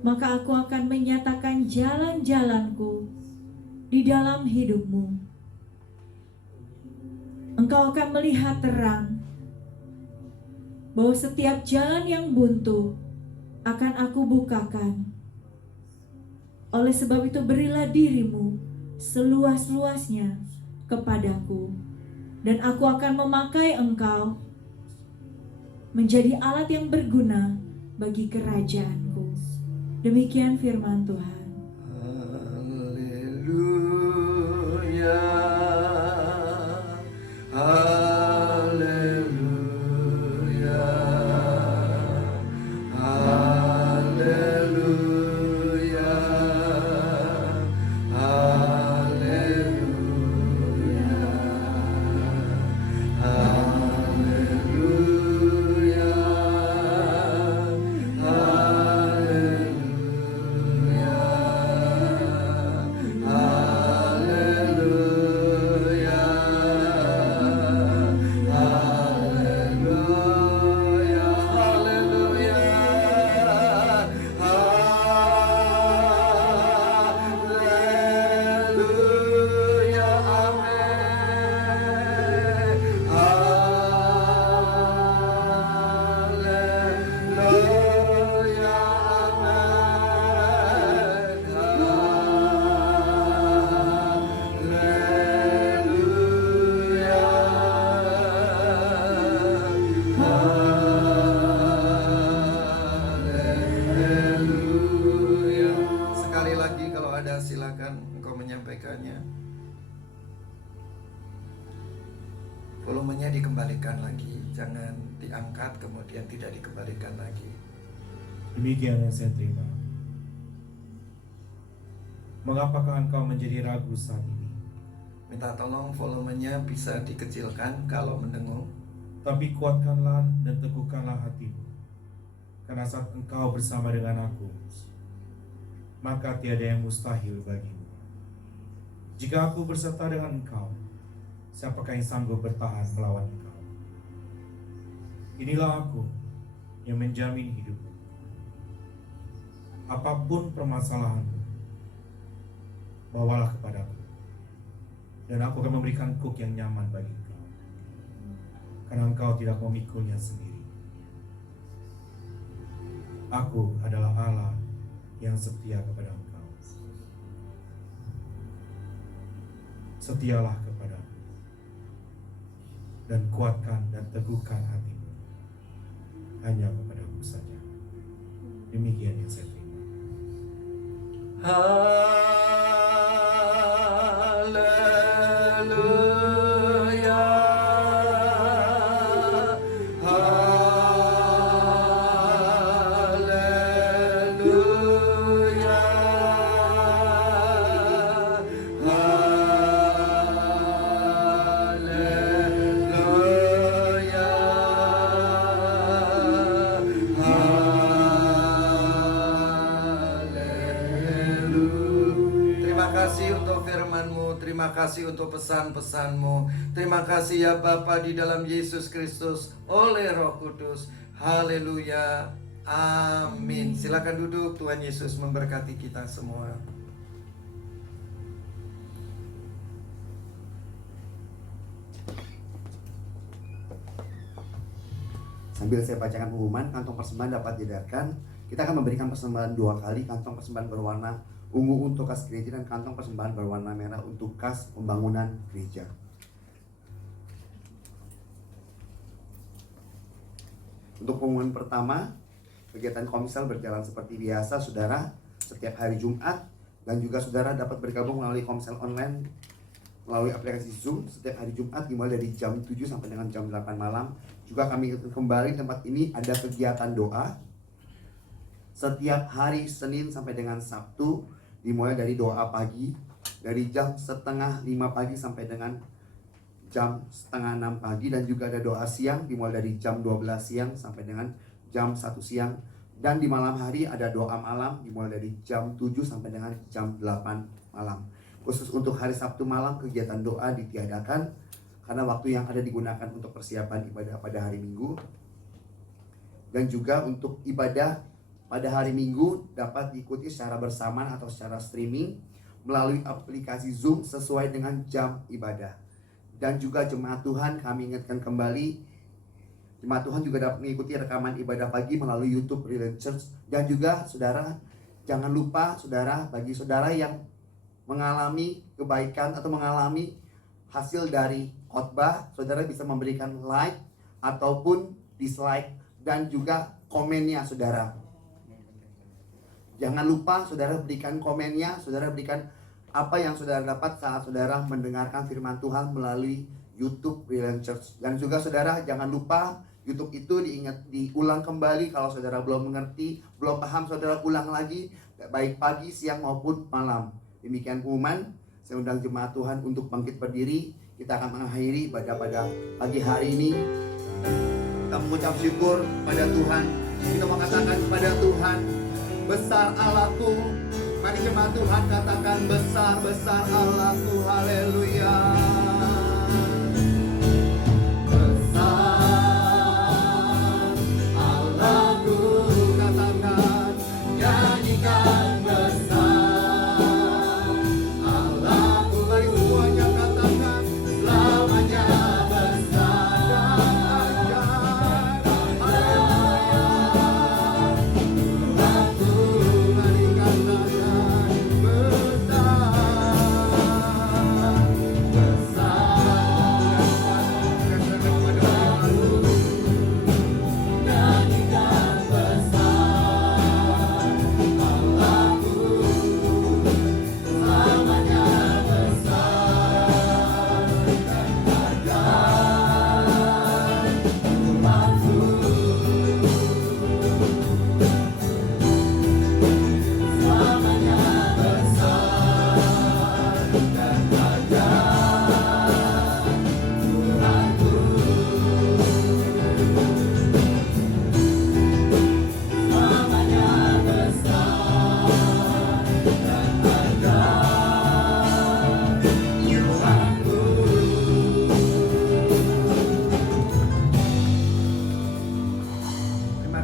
maka aku akan menyatakan jalan-jalanku di dalam hidupmu. Engkau akan melihat terang bahwa setiap jalan yang buntu akan aku bukakan. Oleh sebab itu, berilah dirimu seluas-luasnya kepadaku, dan aku akan memakai engkau menjadi alat yang berguna bagi kerajaanku. Demikian firman Tuhan. Haleluya. kebaikannya. Volumenya dikembalikan lagi, jangan diangkat kemudian tidak dikembalikan lagi. Demikian yang saya terima. Mengapakah engkau menjadi ragu saat ini? Minta tolong volumenya bisa dikecilkan kalau mendengung. Tapi kuatkanlah dan teguhkanlah hatimu. Karena saat engkau bersama dengan aku, maka tiada yang mustahil bagimu. Jika aku berserta dengan engkau, siapakah yang sanggup bertahan melawan engkau? Inilah aku yang menjamin hidupmu. Apapun permasalahanmu, bawalah kepadaku, dan aku akan memberikan kuk yang nyaman bagi engkau, karena engkau tidak memikulnya sendiri. Aku adalah Allah yang setia kepada engkau. Setialah kepadaku, dan kuatkan dan teguhkan hatimu hanya kepadaku saja. Demikian yang saya terima. Haleluya, haleluya, Terima kasih untuk firman-Mu, terima kasih untuk pesan-pesan-Mu. Terima kasih ya Bapa di dalam Yesus Kristus oleh Roh Kudus. Haleluya. Amin. Silakan duduk, Tuhan Yesus memberkati kita semua. Sambil saya bacakan pengumuman, kantong persembahan dapat diedarkan. Kita akan memberikan persembahan 2 kali, kantong persembahan berwarna ungu untuk kas gereja dan kantong persembahan berwarna merah untuk kas pembangunan gereja. Untuk pengumuman pertama, kegiatan komsel berjalan seperti biasa, saudara, setiap hari Jumat, dan juga saudara dapat bergabung melalui komsel online melalui aplikasi Zoom setiap hari Jumat dimulai dari jam 7 sampai dengan jam 8 malam. Juga kami kembali tempat ini ada kegiatan doa setiap hari Senin sampai dengan Sabtu, dimulai dari doa pagi dari jam 4:30 pagi sampai dengan jam 5:30 pagi, dan juga ada doa siang dimulai dari jam 12 siang sampai dengan jam 1 siang, dan di malam hari ada doa malam dimulai dari jam 7 sampai dengan jam 8 malam. Khusus untuk hari Sabtu malam kegiatan doa ditiadakan karena waktu yang ada digunakan untuk persiapan ibadah pada hari Minggu, dan juga untuk ibadah pada hari Minggu dapat diikuti secara bersamaan atau secara streaming melalui aplikasi Zoom sesuai dengan jam ibadah. Dan juga jemaat Tuhan, kami ingatkan kembali, jemaat Tuhan juga dapat mengikuti rekaman ibadah pagi melalui YouTube Relay Church. Dan juga saudara, jangan lupa saudara, bagi saudara yang mengalami kebaikan atau mengalami hasil dari khotbah, saudara bisa memberikan like ataupun dislike dan juga komennya saudara. Jangan lupa saudara berikan komennya, saudara berikan apa yang saudara dapat saat saudara mendengarkan firman Tuhan melalui YouTube Relay Church. Dan juga saudara jangan lupa YouTube itu diulang kembali kalau saudara belum mengerti, belum paham, saudara ulang lagi baik pagi, siang maupun malam. Demikian pengumuman. Saya undang jemaat Tuhan untuk bangkit berdiri. Kita akan mengakhiri pada pagi hari ini. Kita mengucap syukur pada Tuhan. Kita mengatakan kepada Tuhan, besar Allahku. Mari jemaat Tuhan katakan, besar Allahku. Haleluya. Besar Allahku. Katakan, nyanyikan besar Allahku. Mari semuanya katakan, selamanya besar dan ajaib. Haleluya. Tuhanku, mari katakan besar.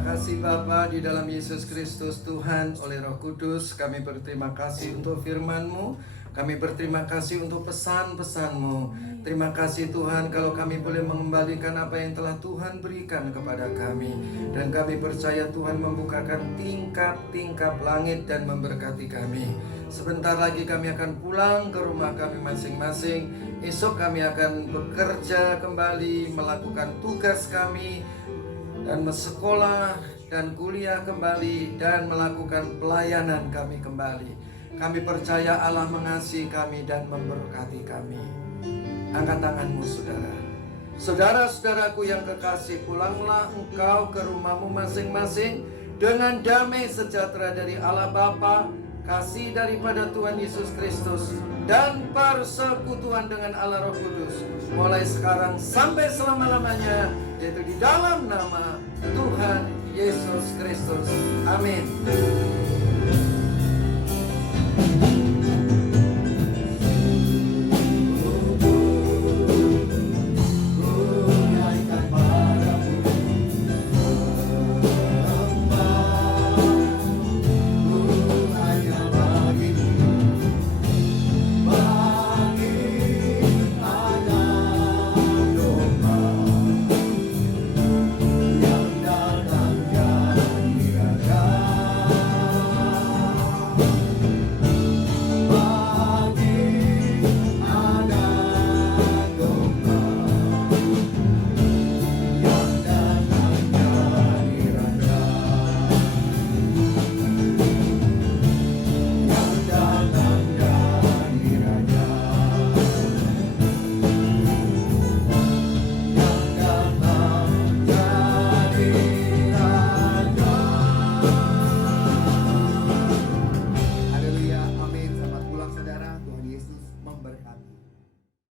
kasih Bapa di dalam Yesus Kristus Tuhan, oleh Roh Kudus kami berterima kasih untuk firman-Mu. Kami berterima kasih untuk pesan-pesan-Mu. Terima kasih Tuhan kalau kami boleh mengembalikan apa yang telah Tuhan berikan kepada kami. Dan kami percaya Tuhan membukakan tingkap-tingkap langit dan memberkati kami. Sebentar lagi kami akan pulang ke rumah kami masing-masing. Esok kami akan bekerja kembali, melakukan tugas kami, dan sekolah dan kuliah kembali, dan melakukan pelayanan kami kembali. Kami percaya Allah mengasihi kami dan memberkati kami. Angkat tanganmu saudara. Saudara-saudaraku yang kekasih, pulanglah engkau ke rumahmu masing-masing dengan damai sejahtera dari Allah Bapa, kasih daripada Tuhan Yesus Kristus, dan persekutuan dengan Allah Roh Kudus, mulai sekarang sampai selama-lamanya, yaitu di dalam nama Tuhan Yesus Kristus. Amin.